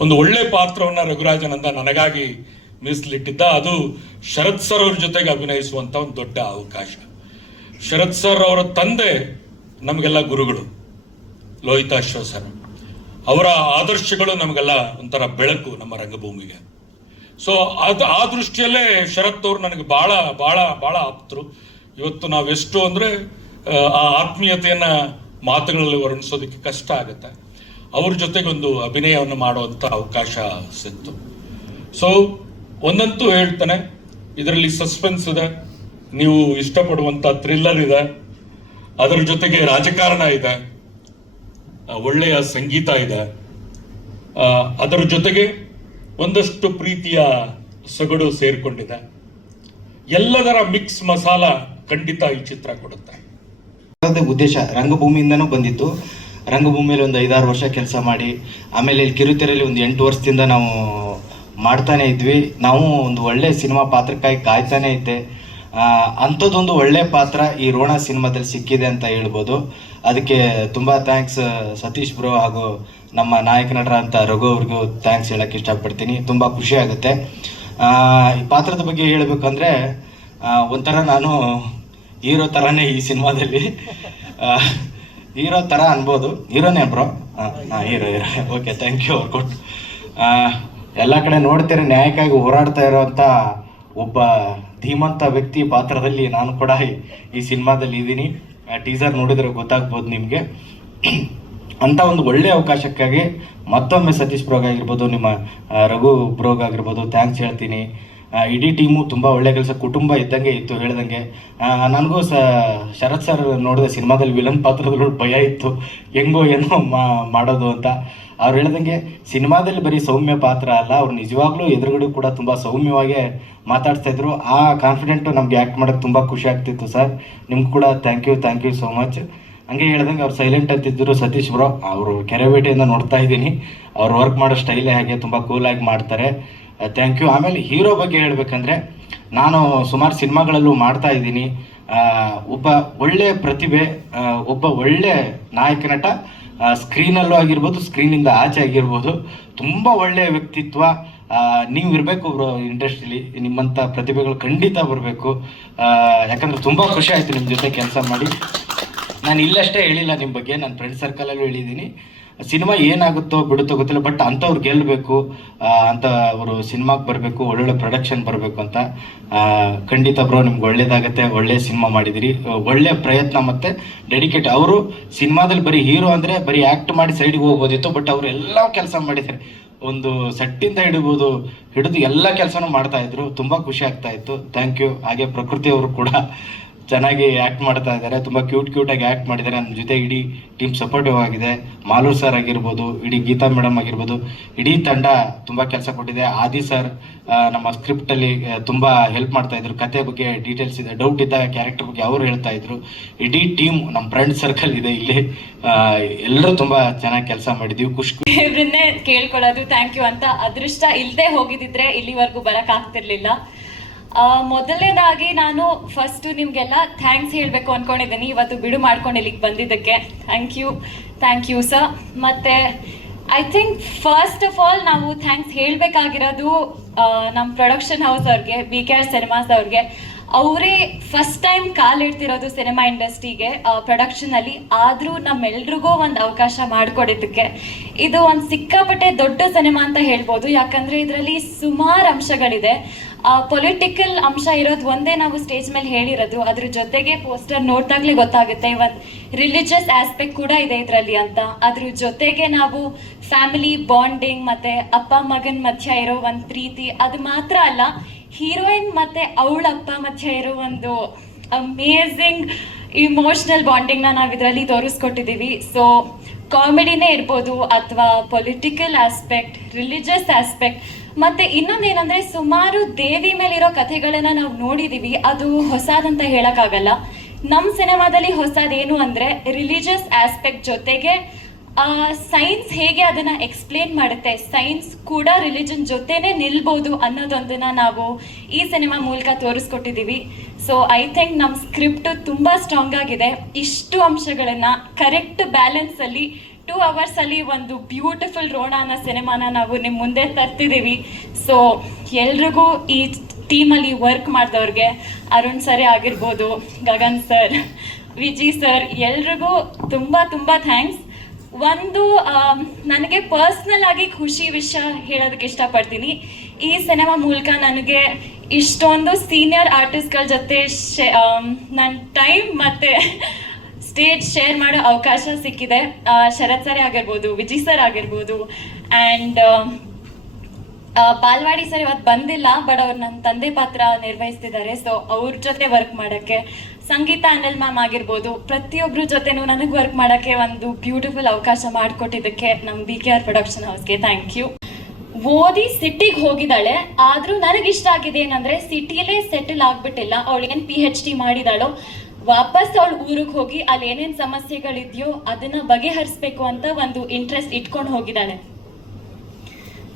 ಒಂದು ಒಳ್ಳೆ ಪಾತ್ರವನ್ನ ರಘುರಾಜನಂದ ನನಗಾಗಿ ಮೀಸಲಿಟ್ಟಿದ್ದ ಅದು ಶರತ್ ಸರ್ ಅವ್ರ ಜೊತೆಗೆ ಅಭಿನಯಿಸುವಂತ ಒಂದು ದೊಡ್ಡ ಅವಕಾಶ. ಶರತ್ ಸರ್ ಅವರ ತಂದೆ ನಮಗೆಲ್ಲ ಗುರುಗಳು ಲೋಹಿತಾಶ್ವ ಸರ್ ಅವರ ಆದರ್ಶಗಳು ನಮಗೆಲ್ಲ ಒಂಥರ ಬೆಳಕು ನಮ್ಮ ರಂಗಭೂಮಿಗೆ. ಸೊ ಅದು ಆ ದೃಷ್ಟಿಯಲ್ಲೇ ಶರತ್ ಅವರು ನನಗೆ ಬಹಳ ಬಹಳ ಬಹಳ ಆಪ್ತರು. ಇವತ್ತು ನಾವೆಷ್ಟು ಅಂದ್ರೆ ಆ, ಆತ್ಮೀಯತೆಯನ್ನ ಮಾತುಗಳಲ್ಲಿ ವರ್ಣಿಸೋದಕ್ಕೆ ಕಷ್ಟ ಆಗುತ್ತೆ. ಅವ್ರ ಜೊತೆಗೆ ಒಂದು ಅಭಿನಯವನ್ನು ಮಾಡುವಂತ ಅವಕಾಶ ಸಿಕ್ತು. ಸೊ ಒಂದಂತೂ ಹೇಳ್ತಾನೆ, ಇದರಲ್ಲಿ ಸಸ್ಪೆನ್ಸ್ ಇದೆ, ನೀವು ಇಷ್ಟಪಡುವಂತ ಥ್ರಿಲ್ಲರ್ ಇದೆ, ಅದರ ಜೊತೆಗೆ ರಾಜಕಾರಣ ಇದೆ ಒಳ್ಳೆಯ ಸಂಗೀತ ಇದೆ ಅದರ ಜೊತೆಗೆ ಒಂದಷ್ಟು ಪ್ರೀತಿಯ ಸೊಗಡು ಸೇರಿಕೊಂಡಿದೆ. ಎಲ್ಲದರ ಮಿಕ್ಸ್ ಮಸಾಲ ಖಂಡಿತ ಈ ಚಿತ್ರ ಕೊಡುತ್ತೆ. ಉದ್ದೇಶ, ರಂಗಭೂಮಿಯಿಂದನೂ ಬಂದಿತ್ತು. ರಂಗಭೂಮಿಯಲ್ಲಿ ಒಂದು ಐದಾರು ವರ್ಷ ಕೆಲಸ ಮಾಡಿ, ಆಮೇಲೆ ಇಲ್ಲಿ ಕಿರುತೆರೆಯಲ್ಲಿ ಒಂದು ಎಂಟು ವರ್ಷದಿಂದ ನಾವು ಮಾಡ್ತಾನೆ ಇದ್ವಿ. ನಾವು ಒಂದು ಒಳ್ಳೆ ಸಿನಿಮಾ ಪಾತ್ರಕ್ಕಾಗಿ ಕಾಯ್ತಾನೆ ಇದ್ದೆ. ಅಂಥದ್ದೊಂದು ಒಳ್ಳೆ ಪಾತ್ರ ಈ ರೋಣ ಸಿನಿಮಾದಲ್ಲಿ ಸಿಕ್ಕಿದೆ ಅಂತ ಹೇಳ್ಬೋದು. ಅದಕ್ಕೆ ತುಂಬ ಥ್ಯಾಂಕ್ಸ್ ಸತೀಶ್ ಬ್ರೋ ಹಾಗೂ ನಮ್ಮ ನಾಯಕ ಅಂತ ರಘು ಅವ್ರಿಗೂ ಥ್ಯಾಂಕ್ಸ್ ಹೇಳಕ್ಕೆ ಇಷ್ಟಪಡ್ತೀನಿ. ತುಂಬ ಖುಷಿ ಆಗುತ್ತೆ. ಈ ಪಾತ್ರದ ಬಗ್ಗೆ ಹೇಳಬೇಕಂದ್ರೆ ಒಂಥರ ನಾನು ಹೀರೋ ಥರನೇ ಈ ಸಿನಿಮಾದಲ್ಲಿ. ಹೀರೋ ಥರ ಅನ್ಬೋದು. ಹೀರೋನೇ bro. Hero hero. Okay thank you ಅವ್ರು ಕೊಟ್ಟು ಎಲ್ಲ ಕಡೆ ನೋಡ್ತೀರಿ, ನ್ಯಾಯಕ್ಕಾಗಿ ಹೋರಾಡ್ತಾ ಇರೋವಂಥ ಒಬ್ಬ ಧೀಮಂತ ವ್ಯಕ್ತಿ ಪಾತ್ರದಲ್ಲಿ ನಾನು ಕೂಡ ಈ- ಸಿನಿಮಾದಲ್ಲಿ ಇದ್ದೀನಿ. ಟೀಸರ್ ನೋಡಿದ್ರೆ ಗೊತ್ತಾಗ್ಬೋದು ನಿಮಗೆ. ಅಂತ ಒಂದು ಒಳ್ಳೆಯ ಅವಕಾಶಕ್ಕಾಗಿ ಮತ್ತೊಮ್ಮೆ ಸತೀಶ್ ಬ್ರೋಗ್ ಆಗಿರ್ಬೋದು, ನಿಮ್ಮ ರಘು ಬ್ರೋಗ್ ಆಗಿರ್ಬೋದು ಥ್ಯಾಂಕ್ಸ್ ಹೇಳ್ತೀನಿ. ಇಡೀ ಟೀಮು ತುಂಬ ಒಳ್ಳೆ ಕೆಲಸ, ಕುಟುಂಬ ಇದ್ದಂಗೆ ಇತ್ತು ಹೇಳ್ದಂಗೆ. ನನಗೂ ಸ, ಶರತ್ ಸರ್ ನೋಡಿದ ಸಿನಿಮಾದಲ್ಲಿ ವಿಲನ್ ಪಾತ್ರದಲ್ಲಿ ಭಯ ಇತ್ತು. ಹೆಂಗೋ ಏನೋ ಮಾಡೋದು ಅಂತ. ಅವ್ರು ಹೇಳ್ದಂಗೆ, ಸಿನಿಮಾದಲ್ಲಿ ಬರೀ ಸೌಮ್ಯ ಪಾತ್ರ ಅಲ್ಲ, ಅವ್ರು ನಿಜವಾಗ್ಲೂ ಎದುರುಗಡೆ ಕೂಡ ತುಂಬ ಸೌಮ್ಯವಾಗಿ ಮಾತಾಡ್ತಾ ಇದ್ರು. ಆ ಕಾನ್ಫಿಡೆಂಟು ನಮಗೆ ಆ್ಯಕ್ಟ್ ಮಾಡೋಕ್ಕೆ ತುಂಬ ಖುಷಿ ಆಗ್ತಿತ್ತು ಸರ್. ನಿಮ್ಗೆ ಕೂಡ thank you thank you so much ಹಂಗೆ ಹೇಳ್ದಂಗೆ ಅವ್ರು ಸೈಲೆಂಟ್ ಅಂತಿದ್ದರು ಸತೀಶ್ ಬ್ರೋ ಅವರು ಕೆರೆಬೇಟೆಯಿಂದ ನೋಡ್ತಾ ಇದ್ದೀನಿ. ಅವ್ರು ವರ್ಕ್ ಮಾಡೋ ಸ್ಟೈಲೇ ಹಾಗೆ ತುಂಬ ಕೂಲಾಗಿ ಮಾಡ್ತಾರೆ. ಥ್ಯಾಂಕ್ ಯು ಆಮೇಲೆ ಹೀರೋ ಬಗ್ಗೆ ಹೇಳ್ಬೇಕಂದ್ರೆ, ನಾನು ಸುಮಾರು ಸಿನಿಮಾಗಳಲ್ಲೂ ಮಾಡ್ತಾ ಇದ್ದೀನಿ. ಒಬ್ಬ ಒಳ್ಳೆ ಪ್ರತಿಭೆ ಒಬ್ಬ ಒಳ್ಳೆ ನಾಯಕ ನಟ ಸ್ಕ್ರೀನಲ್ಲೂ ಆಗಿರ್ಬೋದು ಸ್ಕ್ರೀನಿಂದ ಆಚೆ ಆಗಿರ್ಬೋದು. ತುಂಬ ಒಳ್ಳೆಯ ವ್ಯಕ್ತಿತ್ವ. ನೀವು ಇರಬೇಕು ಬ್ರೋ ಇಂಡಸ್ಟ್ರಿಲಿ ನಿಮ್ಮಂಥ ಪ್ರತಿಭೆಗಳು ಖಂಡಿತ ಬರಬೇಕು. ಯಾಕಂದ್ರೆ ತುಂಬ ಖುಷಿ ಆಯಿತು ನಿಮ್ಮ ಜೊತೆ ಕೆಲಸ ಮಾಡಿ. ನಾನು ಇಲ್ಲಷ್ಟೇ ಹೇಳಿಲ್ಲ ನಿಮ್ಮ ಬಗ್ಗೆ. ನನ್ನ ಫ್ರೆಂಡ್ ಸರ್ಕಲಲ್ಲೂ ಹೇಳಿದ್ದೀನಿ. ಸಿನಿಮಾ ಏನಾಗುತ್ತೋ ಬಿಡುತ್ತೋ ಗೊತ್ತಿಲ್ಲ ಬಟ್ ಅಂಥವ್ರು ಗೆಲ್ಲಬೇಕು ಅಂತ ಅವರು ಸಿನಿಮಾಗೆ ಬರಬೇಕು, ಒಳ್ಳೊಳ್ಳೆ ಪ್ರೊಡಕ್ಷನ್ ಬರಬೇಕು ಅಂತ ಖಂಡಿತ ಬ್ರೋ ನಿಮ್ಗೆ ಒಳ್ಳೇದಾಗತ್ತೆ, ಒಳ್ಳೆ ಸಿನಿಮಾ ಮಾಡಿದಿರಿ. ಒಳ್ಳೆ ಪ್ರಯತ್ನ ಮತ್ತು ಡೆಡಿಕೇಟ್ ಅವರು ಸಿನಿಮಾದಲ್ಲಿ ಬರೀ ಹೀರೋ ಅಂದರೆ ಬರೀ ಆ್ಯಕ್ಟ್ ಮಾಡಿ ಸೈಡ್ಗೆ ಹೋಗ್ಬೋದಿತ್ತು ಬಟ್ ಅವರು ಎಲ್ಲ ಕೆಲಸ ಮಾಡಿದ್ದಾರೆ. ಒಂದು ಸೆಟ್ಟಿಂದ ಹಿಡಿಬೋದು, ಹಿಡಿದು ಎಲ್ಲ ಕೆಲಸನೂ ಮಾಡ್ತಾ ಇದ್ರು. ತುಂಬ ಖುಷಿ ಆಗ್ತಾ ಇತ್ತು. ಥ್ಯಾಂಕ್ ಯು ಹಾಗೆ ಪ್ರಕೃತಿ ಅವರು ಕೂಡ ಚೆನ್ನಾಗಿ ಆ್ಯಕ್ಟ್ ಮಾಡ್ತಾ ಇದ್ದಾರೆ. ತುಂಬ ಕ್ಯೂಟ್ ಕ್ಯೂಟಾಗಿ ಆ್ಯಕ್ಟ್ ಮಾಡಿದ್ದಾರೆ. ನಮ್ಮ ಜೊತೆ ಇಡೀ ಟೀಮ್ ಸಪೋರ್ಟಿವ್ ಆಗಿದೆ. ಮಾಲೂರ್ ಸರ್ ಆಗಿರ್ಬೋದು ಇಡೀ ಗೀತಾ ಮೇಡಮ್ ಆಗಿರ್ಬೋದು ಇಡೀ ತಂಡ ತುಂಬ ಕೆಲಸ ಕೊಟ್ಟಿದೆ. ಆದಿ ಸರ್ ನಮ್ಮ ಸ್ಕ್ರಿಪ್ಟಲ್ಲಿ ತುಂಬ ಹೆಲ್ಪ್ ಮಾಡ್ತಾ ಇದ್ರು. ಕತೆ ಬಗ್ಗೆ ಡೀಟೇಲ್ಸ್ ಇದೆ ಡೌಟ್ ಇದ್ದ ಕ್ಯಾರೆಕ್ಟರ್ ಬಗ್ಗೆ ಅವರು ಹೇಳ್ತಾ ಇದ್ರು. ಇಡೀ ಟೀಮ್ ನಮ್ಮ ಫ್ರೆಂಡ್ ಸರ್ಕಲ್ ಇದೆ ಇಲ್ಲಿ. ಎಲ್ಲರೂ ತುಂಬ ಚೆನ್ನಾಗಿ ಕೆಲಸ ಮಾಡಿದೀವಿ. ಖುಷಿ ಕೇಳ್ಕೊಳ್ಳೋದು ಥ್ಯಾಂಕ್ ಯು ಅಂತ. ಅದೃಷ್ಟ ಇಲ್ಲದೆ ಹೋಗಿದ್ದಿದ್ರೆ ಇಲ್ಲಿವರೆಗೂ ಬರಕ್ ಆಗ್ತಿರ್ಲಿಲ್ಲ. ಆ, ಮೊದಲನೇದಾಗಿ ನಾನು ಫಸ್ಟ್ ನಿಮ್ಗೆಲ್ಲ ಥ್ಯಾಂಕ್ಸ್ ಹೇಳಬೇಕು ಅನ್ಕೊಂಡಿದ್ದೀನಿ. ಇವತ್ತು ಬಿಡು ಮಾಡ್ಕೊಂಡು ಇಲ್ಲಿಗೆ ಬಂದಿದ್ದಕ್ಕೆ. Thank you thank you sir ಮತ್ತೆ I think first of all ನಾವು ಥ್ಯಾಂಕ್ಸ್ ಹೇಳಬೇಕಾಗಿರೋದು ನಮ್ಮ ಪ್ರೊಡಕ್ಷನ್ ಹೌಸ್ ಅವ್ರಿಗೆ ಬಿ ಕೆ ಆರ್ ಸಿನಿಮಾಸ್ ಅವ್ರಿಗೆ. ಅವರೇ ಫಸ್ಟ್ ಟೈಮ್ ಕಾಲಿಡ್ತಿರೋದು ಸಿನಿಮಾ ಇಂಡಸ್ಟ್ರಿಗೆ ಪ್ರೊಡಕ್ಷನಲ್ಲಿ ಆದರೂ ನಮ್ಮೆಲ್ರಿಗೂ ಒಂದು ಅವಕಾಶ ಮಾಡಿಕೊಡಿದ್ದಕ್ಕೆ. ಇದು ಒಂದು ಸಿಕ್ಕಾಪಟ್ಟೆ ದೊಡ್ಡ ಸಿನಿಮಾ ಅಂತ ಹೇಳ್ಬೋದು. ಯಾಕಂದರೆ ಇದರಲ್ಲಿ ಸುಮಾರು ಅಂಶಗಳಿದೆ. ಪೊಲಿಟಿಕಲ್ ಅಂಶ ಇರೋದು ಒಂದೇ ನಾವು ಸ್ಟೇಜ್ ಮೇಲೆ ಹೇಳಿರೋದು, ಅದ್ರ ಜೊತೆಗೆ ಪೋಸ್ಟರ್ ನೋಡಿದಾಗಲೇ ಗೊತ್ತಾಗುತ್ತೆ. ಒಂದು ರಿಲಿಜಿಯಸ್ ಆಸ್ಪೆಕ್ಟ್ ಕೂಡ ಇದೆ ಇದರಲ್ಲಿ ಅಂತ. ಅದ್ರ ಜೊತೆಗೆ ನಾವು ಫ್ಯಾಮಿಲಿ ಬಾಂಡಿಂಗ್ ಮತ್ತೆ ಅಪ್ಪ, ಮಗನ ಮಧ್ಯ ಇರೋ ಒಂದು ಪ್ರೀತಿ, ಅದು ಮಾತ್ರ ಅಲ್ಲ ಹೀರೋಯಿನ್ ಮತ್ತೆ ಅವಳ ಅಪ್ಪ ಮಧ್ಯ ಇರೋ ಒಂದು ಅಮೇಝಿಂಗ್ ಇಮೋಷ್ನಲ್ ಬಾಂಡಿಂಗ್ನ ನಾವು ಇದರಲ್ಲಿ ತೋರಿಸ್ಕೊಟ್ಟಿದ್ದೀವಿ ಸೊ ಕಾಮಿಡಿನೇ ಇರ್ಬೋದು, ಅಥವಾ ಪೊಲಿಟಿಕಲ್ ಆಸ್ಪೆಕ್ಟ್ ರಿಲಿಜಿಯಸ್ ಆಸ್ಪೆಕ್ಟ್ ಮತ್ತೆ ಇನ್ನೊಂದೇನಂದ್ರೆ ಸುಮಾರು ದೇವಿ ಮೇಲಿರೋ ಕಥೆಗಳನ್ನ ನಾವು ನೋಡಿದೀವಿ. ಅದು ಹೊಸದಂತ ಹೇಳಕ್ಕಾಗಲ್ಲ. ನಮ್ಮ ಸಿನಿಮಾದಲ್ಲಿ ಹೊಸದೇನು ಅಂದ್ರೆ ರಿಲಿಜಿಯಸ್ ಆಸ್ಪೆಕ್ಟ್ ಜೊತೆಗೆ ಸೈನ್ಸ್ ಹೇಗೆ ಅದನ್ನ ಎಕ್ಸ್ಪ್ಲೇನ್ ಮಾಡುತ್ತೆ, ಸೈನ್ಸ್ ಕೂಡ ರಿಲಿಜನ್ ಜೊತೆನೆ ನಿಲ್ಬೋದು ಅನ್ನೋದೊಂದನ್ನ ನಾವು ಈ ಸಿನಿಮಾ ಮೂಲಕ ತೋರಿಸ್ಕೊಟ್ಟಿದ್ದೀವಿ ಸೊ ಐ ಥಿಂಕ್ ನಮ್ಮ ಸ್ಕ್ರಿಪ್ಟ್ ತುಂಬ ಸ್ಟ್ರಾಂಗ್ ಆಗಿದೆ. ಇಷ್ಟು ಅಂಶಗಳನ್ನ ಕರೆಕ್ಟ್ ಬ್ಯಾಲೆನ್ಸ್ ಅಲ್ಲಿ ಟೂ ಅವರ್ಸ್ ಅಲ್ಲಿ ಒಂದು ಬ್ಯೂಟಿಫುಲ್ ರೋಣ ಅನ್ನೋ ಸಿನಿಮಾನ ನಾವು ನಿಮ್ಮ ಮುಂದೆ ತರ್ತಿದ್ದೀವಿ. ಸೊ ಎಲ್ರಿಗೂ ಈ ಟೀಮಲ್ಲಿ ವರ್ಕ್ ಮಾಡಿದವ್ರಿಗೆ ಅರುಣ್ ಸರ್ ಆಗಿರ್ಬೋದು, ಗಗನ್ ಸರ್, ವಿಜಿ ಸರ್, ಎಲ್ರಿಗೂ ತುಂಬ ತುಂಬ ಥ್ಯಾಂಕ್ಸ್ ಒಂದು ನನಗೆ ಪರ್ಸ್ನಲ್ ಆಗಿ ಖುಷಿ ವಿಷಯ ಹೇಳೋದಕ್ಕೆ ಇಷ್ಟಪಡ್ತೀನಿ. ಈ ಸಿನಿಮಾ ಮೂಲಕ ನನಗೆ ಇಷ್ಟೊಂದು ಸೀನಿಯರ್ ಆರ್ಟಿಸ್ಟ್ಗಳ ಜೊತೆ ನನ್ನ ಟೈಮ್ ಮತ್ತು ಸ್ಟೇಜ್ ಶೇರ್ ಮಾಡೋ ಅವಕಾಶ ಸಿಕ್ಕಿದೆ. ಶರತ್ ಸರ್ ಆಗಿರ್ಬೋದು, ವಿಜಯ್ ಸರ್ ಆಗಿರ್ಬೋದು ಆ್ಯಂಡ್ ಬಾಲ್ವಾಡಿ ಸರ್ ಇವತ್ತು ಬಂದಿಲ್ಲ ಬಟ್ ಅವ್ರು ನನ್ನ ತಂದೆ ಪಾತ್ರ ನಿರ್ವಹಿಸ್ತಿದ್ದಾರೆ. ಸೊ ಅವ್ರ ಜೊತೆ ವರ್ಕ್ ಮಾಡೋಕ್ಕೆ, ಸಂಗೀತ ಅನಿಲ್ ಮ್ಯಾಮ್ ಆಗಿರ್ಬೋದು ಪ್ರತಿಯೊಬ್ಬರ ಜೊತೆನೂ ನನಗೆ ವರ್ಕ್ ಮಾಡೋಕ್ಕೆ ಒಂದು ಬ್ಯೂಟಿಫುಲ್ ಅವಕಾಶ ಮಾಡಿಕೊಟ್ಟಿದ್ದಕ್ಕೆ ನಮ್ಮ ಬಿ ಕೆ ಆರ್ ಪ್ರೊಡಕ್ಷನ್ ಹೌಸ್ಗೆ ಥ್ಯಾಂಕ್ ಯು ಓದಿ ಸಿಟಿಗೆ ಹೋಗಿದ್ದಾಳೆ, ಆದರೂ ನನಗಿಷ್ಟ ಆಗಿದೆ ಏನಂದರೆ ಸಿಟಿಲೇ ಸೆಟಲ್ ಆಗಿಬಿಟ್ಟಿಲ್ಲ. ಅವಳು ಏನು ಪಿ ಹೆಚ್ ಡಿ ಮಾಡಿದಾಳೋ ವಾಪಸ್ ಅವಳು ಊರಿಗೆ ಹೋಗಿ ಅಲ್ಲಿ ಏನೇನು ಸಮಸ್ಯೆಗಳಿದೆಯೋ ಅದನ್ನ ಬಗೆಹರಿಸ್ಬೇಕು ಅಂತ ಒಂದು ಇಂಟ್ರೆಸ್ಟ್ ಇಟ್ಕೊಂಡು ಹೋಗಿದ್ದಾಳೆ.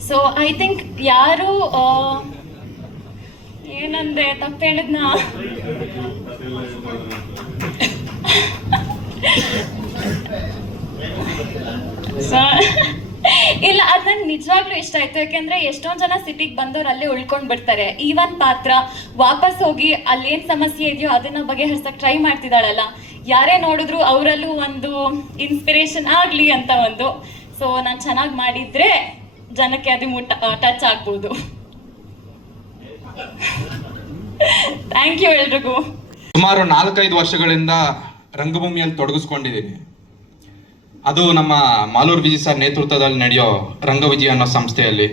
ಸೊ ಐ ಥಿಂಕ್ ಯಾರು ಏನಂದ್ರೆ ಏನಂದೆ, ತಪ್ಪು ಹೇಳಿದ್ನ? ಇಲ್ಲ ಅದು ನನ್ ನಿಜವಾಗ್ಲೂ ಇಷ್ಟ ಆಯ್ತು. ಯಾಕೆಂದ್ರೆ ಎಷ್ಟೊಂದ್ ಜನ ಸಿಟಿಗೆ ಬಂದವ್ರು ಅಲ್ಲೇ ಉಳ್ಕೊಂಡ್ ಬಿಡ್ತಾರೆ. ಈವನ್ ಪಾತ್ರ ವಾಪಸ್ ಹೋಗಿ ಅಲ್ಲೇನ್ ಸಮಸ್ಯೆ ಇದೆಯೋ ಅದನ್ನ ಬಗೆಹರಿಸಕ್ ಟ್ರೈ ಮಾಡ್ತಿದ್ದಾಳಲ್ಲ. ಯಾರೇ ನೋಡಿದ್ರು ಅವರಲ್ಲೂ ಒಂದು ಇನ್ಸ್ಪಿರೇಷನ್ ಆಗ್ಲಿ ಅಂತ ಒಂದು. ಸೊ ನಾನು ಚೆನ್ನಾಗಿ ಮಾಡಿದ್ರೆ ಜನಕ್ಕೆ ಅದು ಟಚ್ ಆಗ್ಬೋದು. ಥ್ಯಾಂಕ್ ಯು ಎಲ್ರಿಗೂ. ಸುಮಾರು ನಾಲ್ಕೈದು ವರ್ಷಗಳಿಂದ ರಂಗಭೂಮಿಯಲ್ಲಿ ತೊಡಗಿಸ್ಕೊಂಡಿದ್ದೀನಿ. ಅದು ನಮ್ಮ ಮಾಲೂರು ವಿಜಿ ಸರ್ ನೇತೃತ್ವದಲ್ಲಿ ನಡೆಯೋ ರಂಗವಿಜಯ ಅನ್ನೋ ಸಂಸ್ಥೆಯಲ್ಲಿ.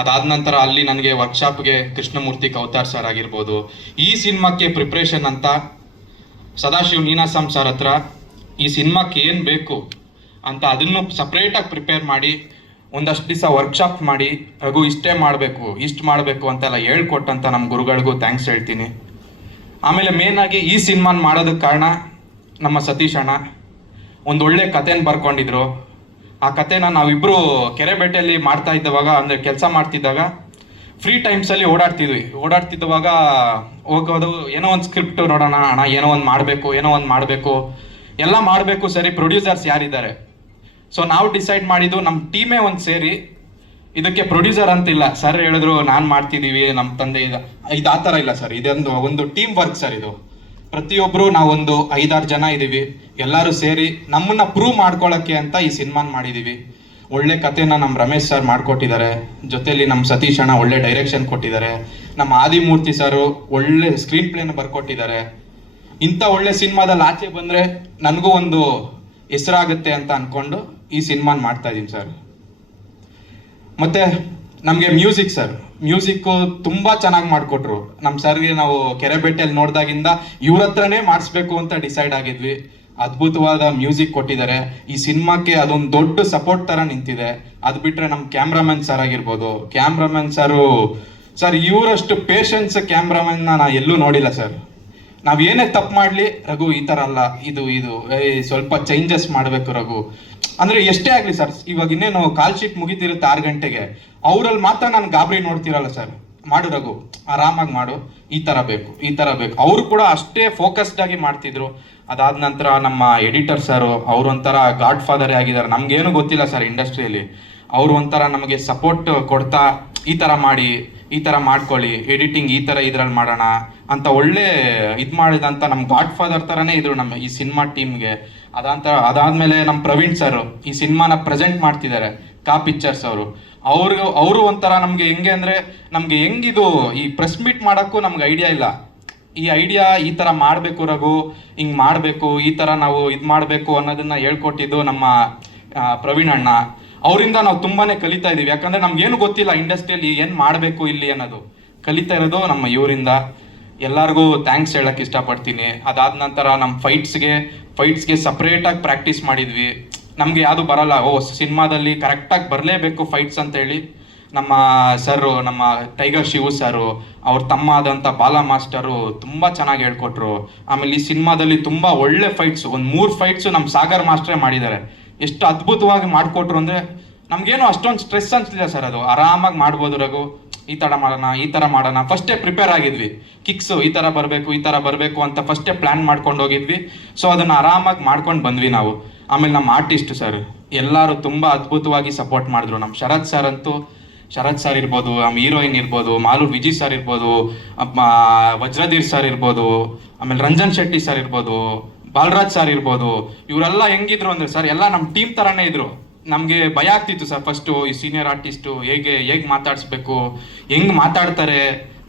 ಅದಾದ ನಂತರ ಅಲ್ಲಿ ನನಗೆ ವರ್ಕ್ಶಾಪ್ಗೆ ಕೃಷ್ಣಮೂರ್ತಿ ಕೌತಾರ್ ಸರ್ ಆಗಿರ್ಬೋದು. ಈ ಸಿನಿಮಾಕ್ಕೆ ಪ್ರಿಪ್ರೇಷನ್ ಅಂತ ಸದಾಶಿವ್ ನೀನಾಸಂ ಸರ್ ಹತ್ರ ಈ ಸಿನಿಮಾಕ್ಕೆ ಏನು ಬೇಕು ಅಂತ ಅದನ್ನು ಸಪ್ರೇಟಾಗಿ ಪ್ರಿಪೇರ್ ಮಾಡಿ, ಒಂದಷ್ಟು ದಿವಸ ವರ್ಕ್ಶಾಪ್ ಮಾಡಿ, ರಘು, ಇಷ್ಟೇ ಮಾಡಬೇಕು, ಇಷ್ಟು ಮಾಡಬೇಕು ಅಂತೆಲ್ಲ ಹೇಳ್ಕೊಟ್ಟಂತ ನಮ್ಮ ಗುರುಗಳಿಗೂ ಥ್ಯಾಂಕ್ಸ್ ಹೇಳ್ತೀನಿ. ಆಮೇಲೆ ಮೇನ್ ಆಗಿ ಈ ಸಿನಿಮಾನ ಮಾಡೋದಕ್ಕೆ ಕಾರಣ ನಮ್ಮ ಸತೀಶ್ ಅಣ್ಣ. ಒಂದು ಒಳ್ಳೆ ಕಥೆನ ಬರ್ಕೊಂಡಿದ್ರು. ಆ ಕಥೆನ ನಾವಿಬ್ರು ಕೆರೆಬೇಟೆಯಲ್ಲಿ ಮಾಡ್ತಾ ಇದ್ದವಾಗ, ಅಂದರೆ ಕೆಲಸ ಮಾಡ್ತಿದ್ದಾಗ ಫ್ರೀ ಟೈಮ್ಸಲ್ಲಿ ಓಡಾಡ್ತಿದ್ವಿ. ಓಡಾಡ್ತಿದ್ದವಾಗ ಹೋಗೋದು, ಏನೋ ಒಂದು ಸ್ಕ್ರಿಪ್ಟ್ ನೋಡೋಣ, ಅಣ್ಣ, ಏನೋ ಒಂದು ಮಾಡಬೇಕು, ಏನೋ ಒಂದು ಮಾಡಬೇಕು. ಎಲ್ಲ ಮಾಡಬೇಕು ಸರಿ ಪ್ರೊಡ್ಯೂಸರ್ಸ್ ಯಾರಿದ್ದಾರೆ? ಸೊ ನಾವು ಡಿಸೈಡ್ ಮಾಡಿದ್ದು ನಮ್ಮ ಟೀಮೇ ಒಂದು ಸೇರಿ, ಇದಕ್ಕೆ ಪ್ರೊಡ್ಯೂಸರ್ ಅಂತಿಲ್ಲ. ಸರ್ ಹೇಳಿದ್ರು, ನಾನು ಮಾಡ್ತಿದ್ದೀವಿ ನಮ್ಮ ತಂದೆ ಇದು ಇದು ಆ ಥರ ಇಲ್ಲ ಸರ್. ಇದೊಂದು ಒಂದು ಟೀಮ್ ವರ್ಕ್ ಸರ್ ಇದು. ಪ್ರತಿಯೊಬ್ಬರು ನಾವೊಂದು ಐದಾರು ಜನ ಇದ್ದೀವಿ ಎಲ್ಲರೂ ಸೇರಿ ನಮ್ಮನ್ನ ಪ್ರೂವ್ ಮಾಡ್ಕೊಳ್ಳೋಕ್ಕೆ ಅಂತ ಈ ಸಿನಿಮಾನ ಮಾಡಿದ್ದೀವಿ ಒಳ್ಳೆ ಕಥೆನ ನಮ್ಮ ರಮೇಶ್ ಸರ್ ಮಾಡಿಕೊಟ್ಟಿದ್ದಾರೆ. ಜೊತೆಯಲ್ಲಿ ನಮ್ಮ ಸತೀಶ್ ಅಣ್ಣ ಒಳ್ಳೆ ಡೈರೆಕ್ಷನ್ ಕೊಟ್ಟಿದ್ದಾರೆ. ನಮ್ಮ ಆದಿಮೂರ್ತಿ ಸರು ಒಳ್ಳೆ ಸ್ಕ್ರೀನ್ ಪ್ಲೇನ ಬರ್ಕೊಟ್ಟಿದ್ದಾರೆ. ಇಂಥ ಒಳ್ಳೆ ಸಿನಿಮಾದಲ್ಲಿ ಆಚೆ ಬಂದರೆ ನನಗೂ ಒಂದು ಹೆಸರಾಗುತ್ತೆ ಅಂತ ಅಂದ್ಕೊಂಡು ಈ ಸಿನಿಮಾನ ಮಾಡ್ತಾ ಇದ್ದೀನಿ ಸರ್ ಮತ್ತೆ ನಮಗೆ ಮ್ಯೂಸಿಕ್ ಸರ್ ಮ್ಯೂಸಿಕ್ಕು ತುಂಬ ಚೆನ್ನಾಗಿ ಮಾಡಿಕೊಟ್ರು. ನಮ್ಮ ಸರ್ಗೆ ನಾವು ಕೆರೆಬೆಟ್ಟೆಯಲ್ಲಿ ನೋಡಿದಾಗಿಂದ ಇವ್ರ ಹತ್ರನೇ ಮಾಡಿಸ್ಬೇಕು ಅಂತ ಡಿಸೈಡ್ ಆಗಿದ್ವಿ. ಅದ್ಭುತವಾದ ಮ್ಯೂಸಿಕ್ ಕೊಟ್ಟಿದ್ದಾರೆ. ಈ ಸಿನಿಮಾಕ್ಕೆ ಅದೊಂದು ದೊಡ್ಡ ಸಪೋರ್ಟ್ ಥರ ನಿಂತಿದೆ. ಅದು ಬಿಟ್ಟರೆ ನಮ್ಮ ಕ್ಯಾಮ್ರಾಮನ್ ಸರ್ ಆಗಿರ್ಬೋದು. ಕ್ಯಾಮ್ರಾಮನ್ ಸರು ಸರ್ ಇವರಷ್ಟು ಪೇಷನ್ಸ್ ಕ್ಯಾಮ್ರಾಮನ್ನ ನಾ ಎಲ್ಲೂ ನೋಡಿಲ್ಲ ಸರ್ ನಾವ್ ಏನೇ ತಪ್ಪು ಮಾಡ್ಲಿ, ರಘು, ಈ ತರ ಅಲ್ಲ, ಇದು ಇದು ಸ್ವಲ್ಪ ಚೇಂಜಸ್ ಮಾಡಬೇಕು ರಘು. ಅಂದ್ರೆ ಎಷ್ಟೇ ಆಗಲಿ ಸರ್ ಇವಾಗ ಇನ್ನೇನು ಕಾಲ್ ಶೀಟ್ ಮುಗಿತಿರುತ್ತೆ ಆರು ಗಂಟೆಗೆ, ಅವರಲ್ಲಿ ಮಾತ್ರ ನಾನು ಗಾಬರಿ ನೋಡ್ತಿರಲ್ಲ ಸರ್ ಮಾಡು ರಘು, ಆರಾಮಾಗಿ ಮಾಡು, ಈ ಥರ ಬೇಕು, ಈ ಥರ ಬೇಕು. ಅವರು ಕೂಡ ಅಷ್ಟೇ ಫೋಕಸ್ಡ್ ಆಗಿ ಮಾಡ್ತಿದ್ರು. ಅದಾದ ನಂತರ ನಮ್ಮ ಎಡಿಟರ್ ಸರ್ ಅವ್ರು ಒಂಥರ ಗಾಡ್ ಫಾದರ್ ಆಗಿದ್ದಾರೆ. ನಮ್ಗೇನು ಗೊತ್ತಿಲ್ಲ ಸರ್ ಇಂಡಸ್ಟ್ರಿಯಲ್ಲಿ ಅವ್ರು ಒಂಥರ ನಮಗೆ ಸಪೋರ್ಟ್ ಕೊಡ್ತಾ, ಈ ಥರ ಮಾಡಿ ಈ ಥರ ಮಾಡ್ಕೊಳ್ಳಿ ಎಡಿಟಿಂಗ್ ಈ ಥರ ಇದ್ರಲ್ಲಿ ಮಾಡೋಣ ಅಂತ ಒಳ್ಳೆ ಇದು ಮಾಡಿದಂಥ ನಮ್ಮ ಗಾಡ್ ಫಾದರ್ ಥರನೇ ಇದ್ರು ನಮ್ಮ ಈ ಸಿನಿಮಾ ಟೀಮ್ಗೆ ಅದಂತ, ಅದಾದಮೇಲೆ ನಮ್ಮ ಪ್ರವೀಣ್ ಸರ್ ಈ ಸಿನಿಮಾನ ಪ್ರೆಸೆಂಟ್ ಮಾಡ್ತಿದ್ದಾರೆ ಕಾ ಪಿಕ್ಚರ್ಸ್ ಅವರು. ಅವ್ರಿಗೂ, ಅವರು ಒಂಥರ ನಮಗೆ ಹೆಂಗೆ ಅಂದರೆ ನಮಗೆ ಹೆಂಗಿದು ಈ ಪ್ರೆಸ್ ಮೀಟ್ ಮಾಡೋಕ್ಕೂ ನಮ್ಗೆ ಐಡಿಯಾ ಇಲ್ಲ. ಈ ಐಡಿಯಾ ಈ ಥರ ಮಾಡಬೇಕು ರಘು, ಹಿಂಗೆ ಮಾಡಬೇಕು, ಈ ಥರ ನಾವು ಇದು ಮಾಡಬೇಕು ಅನ್ನೋದನ್ನ ಹೇಳ್ಕೊಟ್ಟಿದ್ದು ನಮ್ಮ ಪ್ರವೀಣ್ ಅಣ್ಣ. ಅವರಿಂದ ನಾವು ತುಂಬಾನೇ ಕಲಿತಾ ಇದೀವಿ ಯಾಕಂದ್ರೆ ನಮ್ಗೇನು ಗೊತ್ತಿಲ್ಲ ಇಂಡಸ್ಟ್ರಿಯಲ್ಲಿ ಏನು ಮಾಡಬೇಕು ಇಲ್ಲಿ ಅನ್ನೋದು. ಕಲಿತಾ ಇರೋದು ನಮ್ಮ ಇವರಿಂದ. ಎಲ್ಲರಿಗೂ ಥ್ಯಾಂಕ್ಸ್ ಹೇಳಕ್ ಇಷ್ಟಪಡ್ತೀನಿ. ಅದಾದ ನಂತರ ನಮ್ಮ ಫೈಟ್ಸ್ಗೆ ಫೈಟ್ಸ್ಗೆ ಸಪ್ರೇಟಾಗಿ ಪ್ರಾಕ್ಟೀಸ್ ಮಾಡಿದ್ವಿ. ನಮಗೆ ಯಾವುದು ಬರಲ್ಲ. ಓ, ಸಿನಿಮಾದಲ್ಲಿ ಕರೆಕ್ಟಾಗಿ ಬರಲೇಬೇಕು ಫೈಟ್ಸ್ ಅಂತ ಹೇಳಿ ನಮ್ಮ ಸರ್ ನಮ್ಮ ಟೈಗರ್ ಶಿವು ಸರು ಅವ್ರ ತಮ್ಮ ಆದಂಥ ಬಾಲ ಮಾಸ್ಟರು ತುಂಬ ಚೆನ್ನಾಗಿ ಹೇಳ್ಕೊಟ್ರು. ಆಮೇಲೆ ಈ ಸಿನಿಮಾದಲ್ಲಿ ತುಂಬ ಒಳ್ಳೆ ಫೈಟ್ಸ್ ಒಂದು ಮೂರು ಫೈಟ್ಸು ನಮ್ಮ ಸಾಗರ್ ಮಾಸ್ಟ್ರೇ ಮಾಡಿದ್ದಾರೆ. ಎಷ್ಟು ಅದ್ಭುತವಾಗಿ ಮಾಡಿಕೊಟ್ರು ಅಂದರೆ ನಮಗೇನು ಅಷ್ಟೊಂದು ಸ್ಟ್ರೆಸ್ ಅನ್ಸಲಿಲ್ಲ ಸರ್ ಅದು. ಆರಾಮಾಗಿ ಮಾಡ್ಬೋದು ರಘು. ಈ ಥರ ಮಾಡೋಣ, ಈ ಥರ ಮಾಡೋಣ. ಫಸ್ಟೇ ಪ್ರಿಪೇರ್ ಆಗಿದ್ವಿ. ಕಿಕ್ಸು ಈ ಥರ ಬರಬೇಕು, ಈ ಥರ ಬರಬೇಕು ಅಂತ ಫಸ್ಟೇ ಪ್ಲ್ಯಾನ್ ಮಾಡ್ಕೊಂಡು ಹೋಗಿದ್ವಿ. ಸೊ ಅದನ್ನು ಆರಾಮಾಗಿ ಮಾಡ್ಕೊಂಡು ಬಂದ್ವಿ ನಾವು. ಆಮೇಲೆ ನಮ್ಮ ಆರ್ಟಿಸ್ಟ್ ಸರ್ ಎಲ್ಲರೂ ತುಂಬ ಅದ್ಭುತವಾಗಿ ಸಪೋರ್ಟ್ ಮಾಡಿದ್ರು. ನಮ್ಮ ಶರತ್ ಸರ್ ಅಂತೂ, ಶರತ್ ಸರ್ ಇರ್ಬೋದು ನಮ್ಮ ಹೀರೋಯಿನ್ ಇರ್ಬೋದು, ಮಾಲೂರ್ ವಿಜಿ ಸರ್ ಇರ್ಬೋದು ವಜ್ರಧೀರ್ ಸರ್ ಇರ್ಬೋದು, ಆಮೇಲೆ ರಂಜನ್ ಶೆಟ್ಟಿ ಸರ್ ಇರ್ಬೋದು ಬಾಲರಾಜ್ ಸರ್ ಇರ್ಬೋದು, ಇವರೆಲ್ಲ ಹೆಂಗಿದ್ರು ಅಂದ್ರೆ ಸರ್ ಎಲ್ಲ ನಮ್ಮ ಟೀಮ್ ಥರನೇ ಇದ್ರು. ನಮಗೆ ಭಯ ಆಗ್ತಿತ್ತು ಸರ್ ಫಸ್ಟು ಈ ಸೀನಿಯರ್ ಆರ್ಟಿಸ್ಟು ಹೇಗೆ ಹೇಗೆ ಮಾತಾಡಿಸ್ಬೇಕು, ಹೆಂಗ್ ಮಾತಾಡ್ತಾರೆ.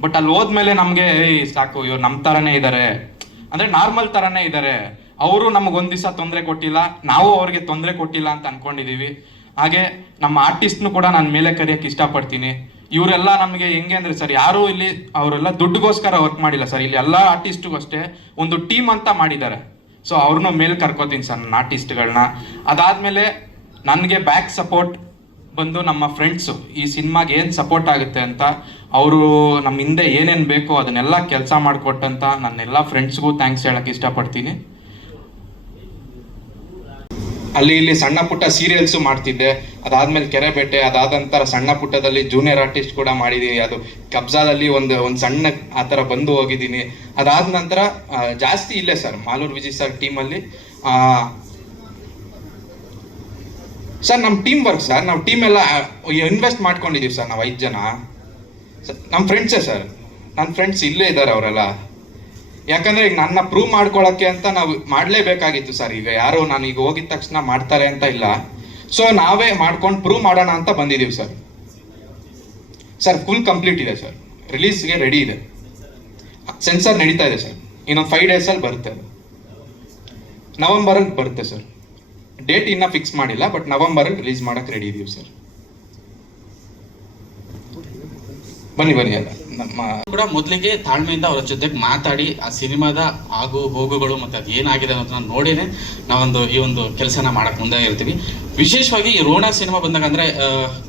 ಬಟ್ ಅಲ್ಲಿ ಹೋದ್ಮೇಲೆ ನಮಗೆ ಸಾಕು, ಇವ್ರು ನಮ್ಮ ಥರನೇ ಇದ್ದಾರೆ ಅಂದ್ರೆ ನಾರ್ಮಲ್ ಥರನೇ ಇದ್ದಾರೆ ಅವರು ನಮಗೆ ದಿವಸ ತೊಂದರೆ ಕೊಟ್ಟಿಲ್ಲ, ನಾವು ಅವ್ರಿಗೆ ತೊಂದರೆ ಕೊಟ್ಟಿಲ್ಲ ಅಂತ ಅನ್ಕೊಂಡಿದೀವಿ. ಹಾಗೆ ನಮ್ಮ ಆರ್ಟಿಸ್ಟ್ನು ಕೂಡ ನಾನು ಮೇಲೆ ಕರೆಯಕ್ಕೆ ಇಷ್ಟಪಡ್ತೀನಿ. ಇವರೆಲ್ಲ ನಮಗೆ ಹೆಂಗೆ ಅಂದ್ರೆ ಸರ್ ಯಾರು ಇಲ್ಲಿ ಅವರೆಲ್ಲ ದುಡ್ಡುಗೋಸ್ಕರ ವರ್ಕ್ ಮಾಡಿಲ್ಲ ಸರ್ ಇಲ್ಲಿ ಎಲ್ಲ ಆರ್ಟಿಸ್ಟಿಗೂ ಅಷ್ಟೇ, ಒಂದು ಟೀಮ್ ಅಂತ ಮಾಡಿದ್ದಾರೆ. ಸೊ ಅವ್ರನ್ನೂ ಮೇಲೆ ಕರ್ಕೋತೀನಿ ಸರ್, ನನ್ನ ಆರ್ಟಿಸ್ಟ್ಗಳನ್ನ. ಅದಾದ್ಮೇಲೆ ನನಗೆ ಬ್ಯಾಕ್ ಸಪೋರ್ಟ್ ಬಂದು ನಮ್ಮ ಫ್ರೆಂಡ್ಸು ಈ ಸಿನಿಮಾಗೆ ಏನು ಸಪೋರ್ಟ್ ಆಗುತ್ತೆ ಅಂತ, ಅವರು ನಮ್ಮ ಹಿಂದೆ ಏನೇನು ಬೇಕೋ ಅದನ್ನೆಲ್ಲ ಕೆಲಸ ಮಾಡಿಕೊಟ್ಟಂತ ನನ್ನೆಲ್ಲ ಫ್ರೆಂಡ್ಸ್ಗೂ ಥ್ಯಾಂಕ್ಸ್ ಹೇಳಕ್ಕೆ ಇಷ್ಟಪಡ್ತೀನಿ. ಅಲ್ಲಿ ಇಲ್ಲಿ ಸಣ್ಣ ಪುಟ್ಟ ಸೀರಿಯಲ್ಸು ಮಾಡ್ತಿದ್ದೆ. ಅದಾದ್ಮೇಲೆ ಕೆರೆಬೇಟೆ ಅದಾದ ನಂತರ ಸಣ್ಣ ಪುಟ್ಟದಲ್ಲಿ ಜೂನಿಯರ್ ಆರ್ಟಿಸ್ಟ್ ಕೂಡ ಮಾಡಿದ್ದೀನಿ ಅದು ಕಬ್ಜಾದಲ್ಲಿ ಒಂದು ಒಂದು ಸಣ್ಣ ಆ ಥರ ಬಂದು ಹೋಗಿದ್ದೀನಿ ಅದಾದ ನಂತರ ಜಾಸ್ತಿ ಇಲ್ಲೇ ಸರ್. ಮಾಲೂರ್ ವಿಜಯ್ ಸರ್ ಟೀಮಲ್ಲಿ ಸರ್ ನಮ್ಮ ಟೀಮ್ ವರ್ಕ್ ಸರ್ ನಾವು ಟೀಮ್ ಎಲ್ಲ ಇನ್ವೆಸ್ಟ್ ಮಾಡ್ಕೊಂಡಿದ್ದೀವಿ ಸರ್, ನಾವು ಐದು ಜನ. ನಮ್ಮ ಫ್ರೆಂಡ್ಸೇ ಸರ್ ನನ್ನ ಫ್ರೆಂಡ್ಸ್ ಇಲ್ಲೇ ಇದ್ದಾರೆ ಅವರೆಲ್ಲ. ಯಾಕಂದ್ರೆ ಈಗ ನನ್ನ ಪ್ರೂವ್ ಮಾಡ್ಕೊಳಕ್ಕೆ ಅಂತ ನಾವು ಮಾಡಲೇಬೇಕಾಗಿತ್ತು ಸರ್ ಈಗ ಯಾರು ನಾನು ಈಗ ಹೋಗಿದ ತಕ್ಷಣ ಮಾಡ್ತಾರೆ ಅಂತ ಇಲ್ಲ. ಸೊ ನಾವೇ ಮಾಡ್ಕೊಂಡು ಪ್ರೂವ್ ಮಾಡೋಣ ಅಂತ ಬಂದಿದ್ದೀವಿ ಸರ್ ಸರ್ ಫುಲ್ ಕಂಪ್ಲೀಟ್ ಇದೆ ಸರ್ ರಿಲೀಸ್ಗೆ ರೆಡಿ ಇದೆ. ಸೆನ್ಸರ್ ನಡೀತಾ ಇದೆ ಸರ್ ಇನ್ನೊಂದು ಫೈವ್ ಡೇಸಲ್ಲಿ ಬರುತ್ತೆ. ಅದು ನವಂಬರಲ್ಲಿ ಬರುತ್ತೆ ಸರ್ ಡೇಟ್ ಇನ್ನೂ ಫಿಕ್ಸ್ ಮಾಡಿಲ್ಲ ಬಟ್ ನವಂಬರಲ್ಲಿ ರಿಲೀಸ್ ಮಾಡಕ್ಕೆ ರೆಡಿ ಇದೀವಿ ಸರ್ ಬನ್ನಿ ಬನ್ನಿ ಅಲ್ಲ ನಮ್ಮ ಕೂಡ ಮೊದಲಿಗೆ ತಾಳ್ಮೆಯಿಂದ ಅವರ ಜೊತೆಗೆ ಮಾತಾಡಿ ಆ ಸಿನಿಮಾದ ಆಗು ಹೋಗುಗಳು ಮತ್ತೆ ಅದು ಏನಾಗಿದೆ ಅನ್ನೋದನ್ನ ನೋಡಿನೇ ನಾವೊಂದು ಈ ಒಂದು ಕೆಲಸನ ಮಾಡಕ್ ಮುಂದೆ ಇರ್ತೀವಿ. ವಿಶೇಷವಾಗಿ ಈ ರೋಣ ಸಿನಿಮಾ ಬಂದಾಗ ಅಂದ್ರೆ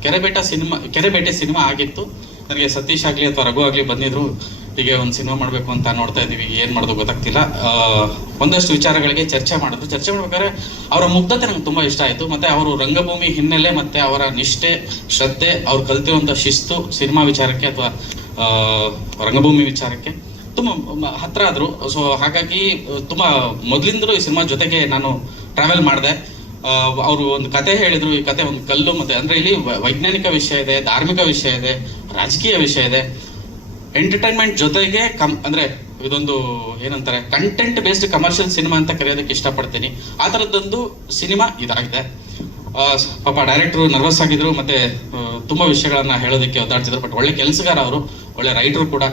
ಕೆರೆಬೇಟ ಸಿನಿಮಾ, ಕೆರೆಬೇಟೆ ಸಿನಿಮಾ ಆಗಿತ್ತು. ನನಗೆ ಸತೀಶ್ ಆಗ್ಲಿ ಅಥವಾ ರಘು ಆಗ್ಲಿ ಬಂದಿದ್ರು, ಹೀಗೆ ಒಂದು ಸಿನಿಮಾ ಮಾಡಬೇಕು ಅಂತ ನೋಡ್ತಾ ಇದ್ದೀವಿ, ಏನು ಮಾಡೋದು ಗೊತ್ತಾಗ್ತಿಲ್ಲ. ಒಂದಷ್ಟು ವಿಚಾರಗಳಿಗೆ ಚರ್ಚೆ ಮಾಡಿದ್ರು. ಚರ್ಚೆ ಮಾಡ್ಬೇಕಾದ್ರೆ ಅವರ ಮುಗ್ಧತೆ ನಂಗೆ ತುಂಬಾ ಇಷ್ಟ ಆಯಿತು. ಮತ್ತೆ ಅವರು ರಂಗಭೂಮಿ ಹಿನ್ನೆಲೆ ಮತ್ತೆ ಅವರ ನಿಷ್ಠೆ, ಶ್ರದ್ಧೆ, ಅವ್ರು ಕಲ್ತಿರುವಂಥ ಶಿಸ್ತು, ಸಿನಿಮಾ ವಿಚಾರಕ್ಕೆ ಅಥವಾ ರಂಗಭೂಮಿ ವಿಚಾರಕ್ಕೆ ತುಂಬ ಹತ್ರ ಆದ್ರು. ಸೊ ಹಾಗಾಗಿ ತುಂಬ ಮೊದಲಿಂದಲೂ ಈ ಸಿನಿಮಾ ಜೊತೆಗೆ ನಾನು ಟ್ರಾವೆಲ್ ಮಾಡಿದೆ. ಅವರು ಒಂದು ಕತೆ ಹೇಳಿದರು. ಈ ಕತೆ ಒಂದು ಕಲ್ಲು ಮತ್ತೆ, ಅಂದರೆ ಇಲ್ಲಿ ವೈಜ್ಞಾನಿಕ ವಿಷಯ ಇದೆ, ಧಾರ್ಮಿಕ ವಿಷಯ ಇದೆ, ರಾಜಕೀಯ ವಿಷಯ ಇದೆ. ಎಂಟರ್ಟೈನ್ಮೆಂಟ್ ಜೊತೆಗೆ ಕಮ್ ಅಂದರೆ ಇದೊಂದು ಏನಂತಾರೆ ಕಂಟೆಂಟ್ ಬೇಸ್ಡ್ ಕಮರ್ಷಿಯಲ್ ಸಿನಿಮಾ ಅಂತ ಕರೆಯೋದಕ್ಕೆ ಇಷ್ಟಪಡ್ತೀನಿ. ಆ ಥರದ್ದೊಂದು ಸಿನಿಮಾ ಇದಾಗಿದೆ. ಪಾಪ ಡೈರೆಕ್ಟ್ರು ನರ್ವಸ್ ಆಗಿದ್ರು, ಮತ್ತೆ ತುಂಬಾ ವಿಷಯಗಳನ್ನ ಹೇಳೋದಕ್ಕೆ ಒದ್ದಾಡ್ತಿದ್ರು ಬಟ್ ಒಳ್ಳೆ ಕೆಲಸಗಾರ ಅವರು. ಒಳ್ಳೆ ರೈಟರ್ ಕೂಡ.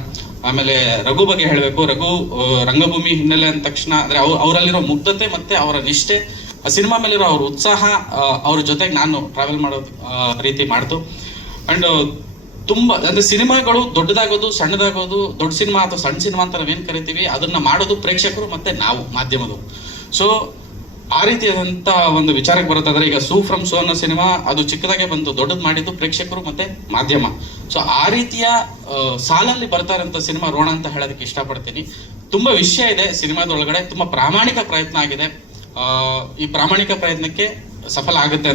ಆಮೇಲೆ ರಘು ಬಗ್ಗೆ ಹೇಳಬೇಕು. ರಘು ರಂಗಭೂಮಿ ಹಿನ್ನೆಲೆ ಅಂದ ತಕ್ಷಣ, ಅಂದ್ರೆ ಅವ್ ಅವರಲ್ಲಿರೋ ಮುಗ್ಧತೆ ಮತ್ತೆ ಅವರ ನಿಷ್ಠೆ, ಆ ಸಿನಿಮಾ ಮೇಲಿರೋ ಅವ್ರ ಉತ್ಸಾಹ ಅವ್ರ ಜೊತೆಗೆ ನಾನು ಟ್ರಾವೆಲ್ ಮಾಡೋ ರೀತಿ ಮಾಡ್ತು. ಅಂಡ್ ತುಂಬಾ, ಅಂದ್ರೆ ಸಿನಿಮಾಗಳು ದೊಡ್ಡದಾಗೋದು, ಸಣ್ಣದಾಗೋದು, ದೊಡ್ಡ ಸಿನಿಮಾ ಅಥವಾ ಸಣ್ಣ ಸಿನಿಮಾ ಅಂತ ನಾವೇನ್ ಕರಿತೀವಿ, ಅದನ್ನ ಮಾಡೋದು ಪ್ರೇಕ್ಷಕರು ಮತ್ತೆ ನಾವು, ಮಾಧ್ಯಮದವರು. ಸೊ ಆ ರೀತಿಯಾದಂತ ಒಂದು ವಿಚಾರಕ್ಕೆ ಬರುತ್ತಾದ್ರೆ, ಈಗ ಸೂ ಫ್ರಮ್ ಸೋ ಅನ್ನೋ ಸಿನಿಮಾ ಅದು ಚಿಕ್ಕದಾಗೆ ಬಂದು ದೊಡ್ಡದು ಮಾಡಿದ್ದು ಪ್ರೇಕ್ಷಕರು ಮತ್ತೆ ಮಾಧ್ಯಮ. ಸೊ ಆ ರೀತಿಯ ಸಾಲಲ್ಲಿ ಬರ್ತಾ ಇರೋಂಥ ಸಿನಿಮಾ ರೋಣ ಅಂತ ಹೇಳೋದಕ್ಕೆ ಇಷ್ಟಪಡ್ತೀನಿ. ತುಂಬಾ ವಿಷಯ ಇದೆ ಸಿನಿಮಾದೊಳಗಡೆ, ತುಂಬಾ ಪ್ರಾಮಾಣಿಕ ಪ್ರಯತ್ನ ಆಗಿದೆ. ಈ ಪ್ರಾಮಾಣಿಕ ಪ್ರಯತ್ನಕ್ಕೆ ಸಫಲ ಆಗುತ್ತೆ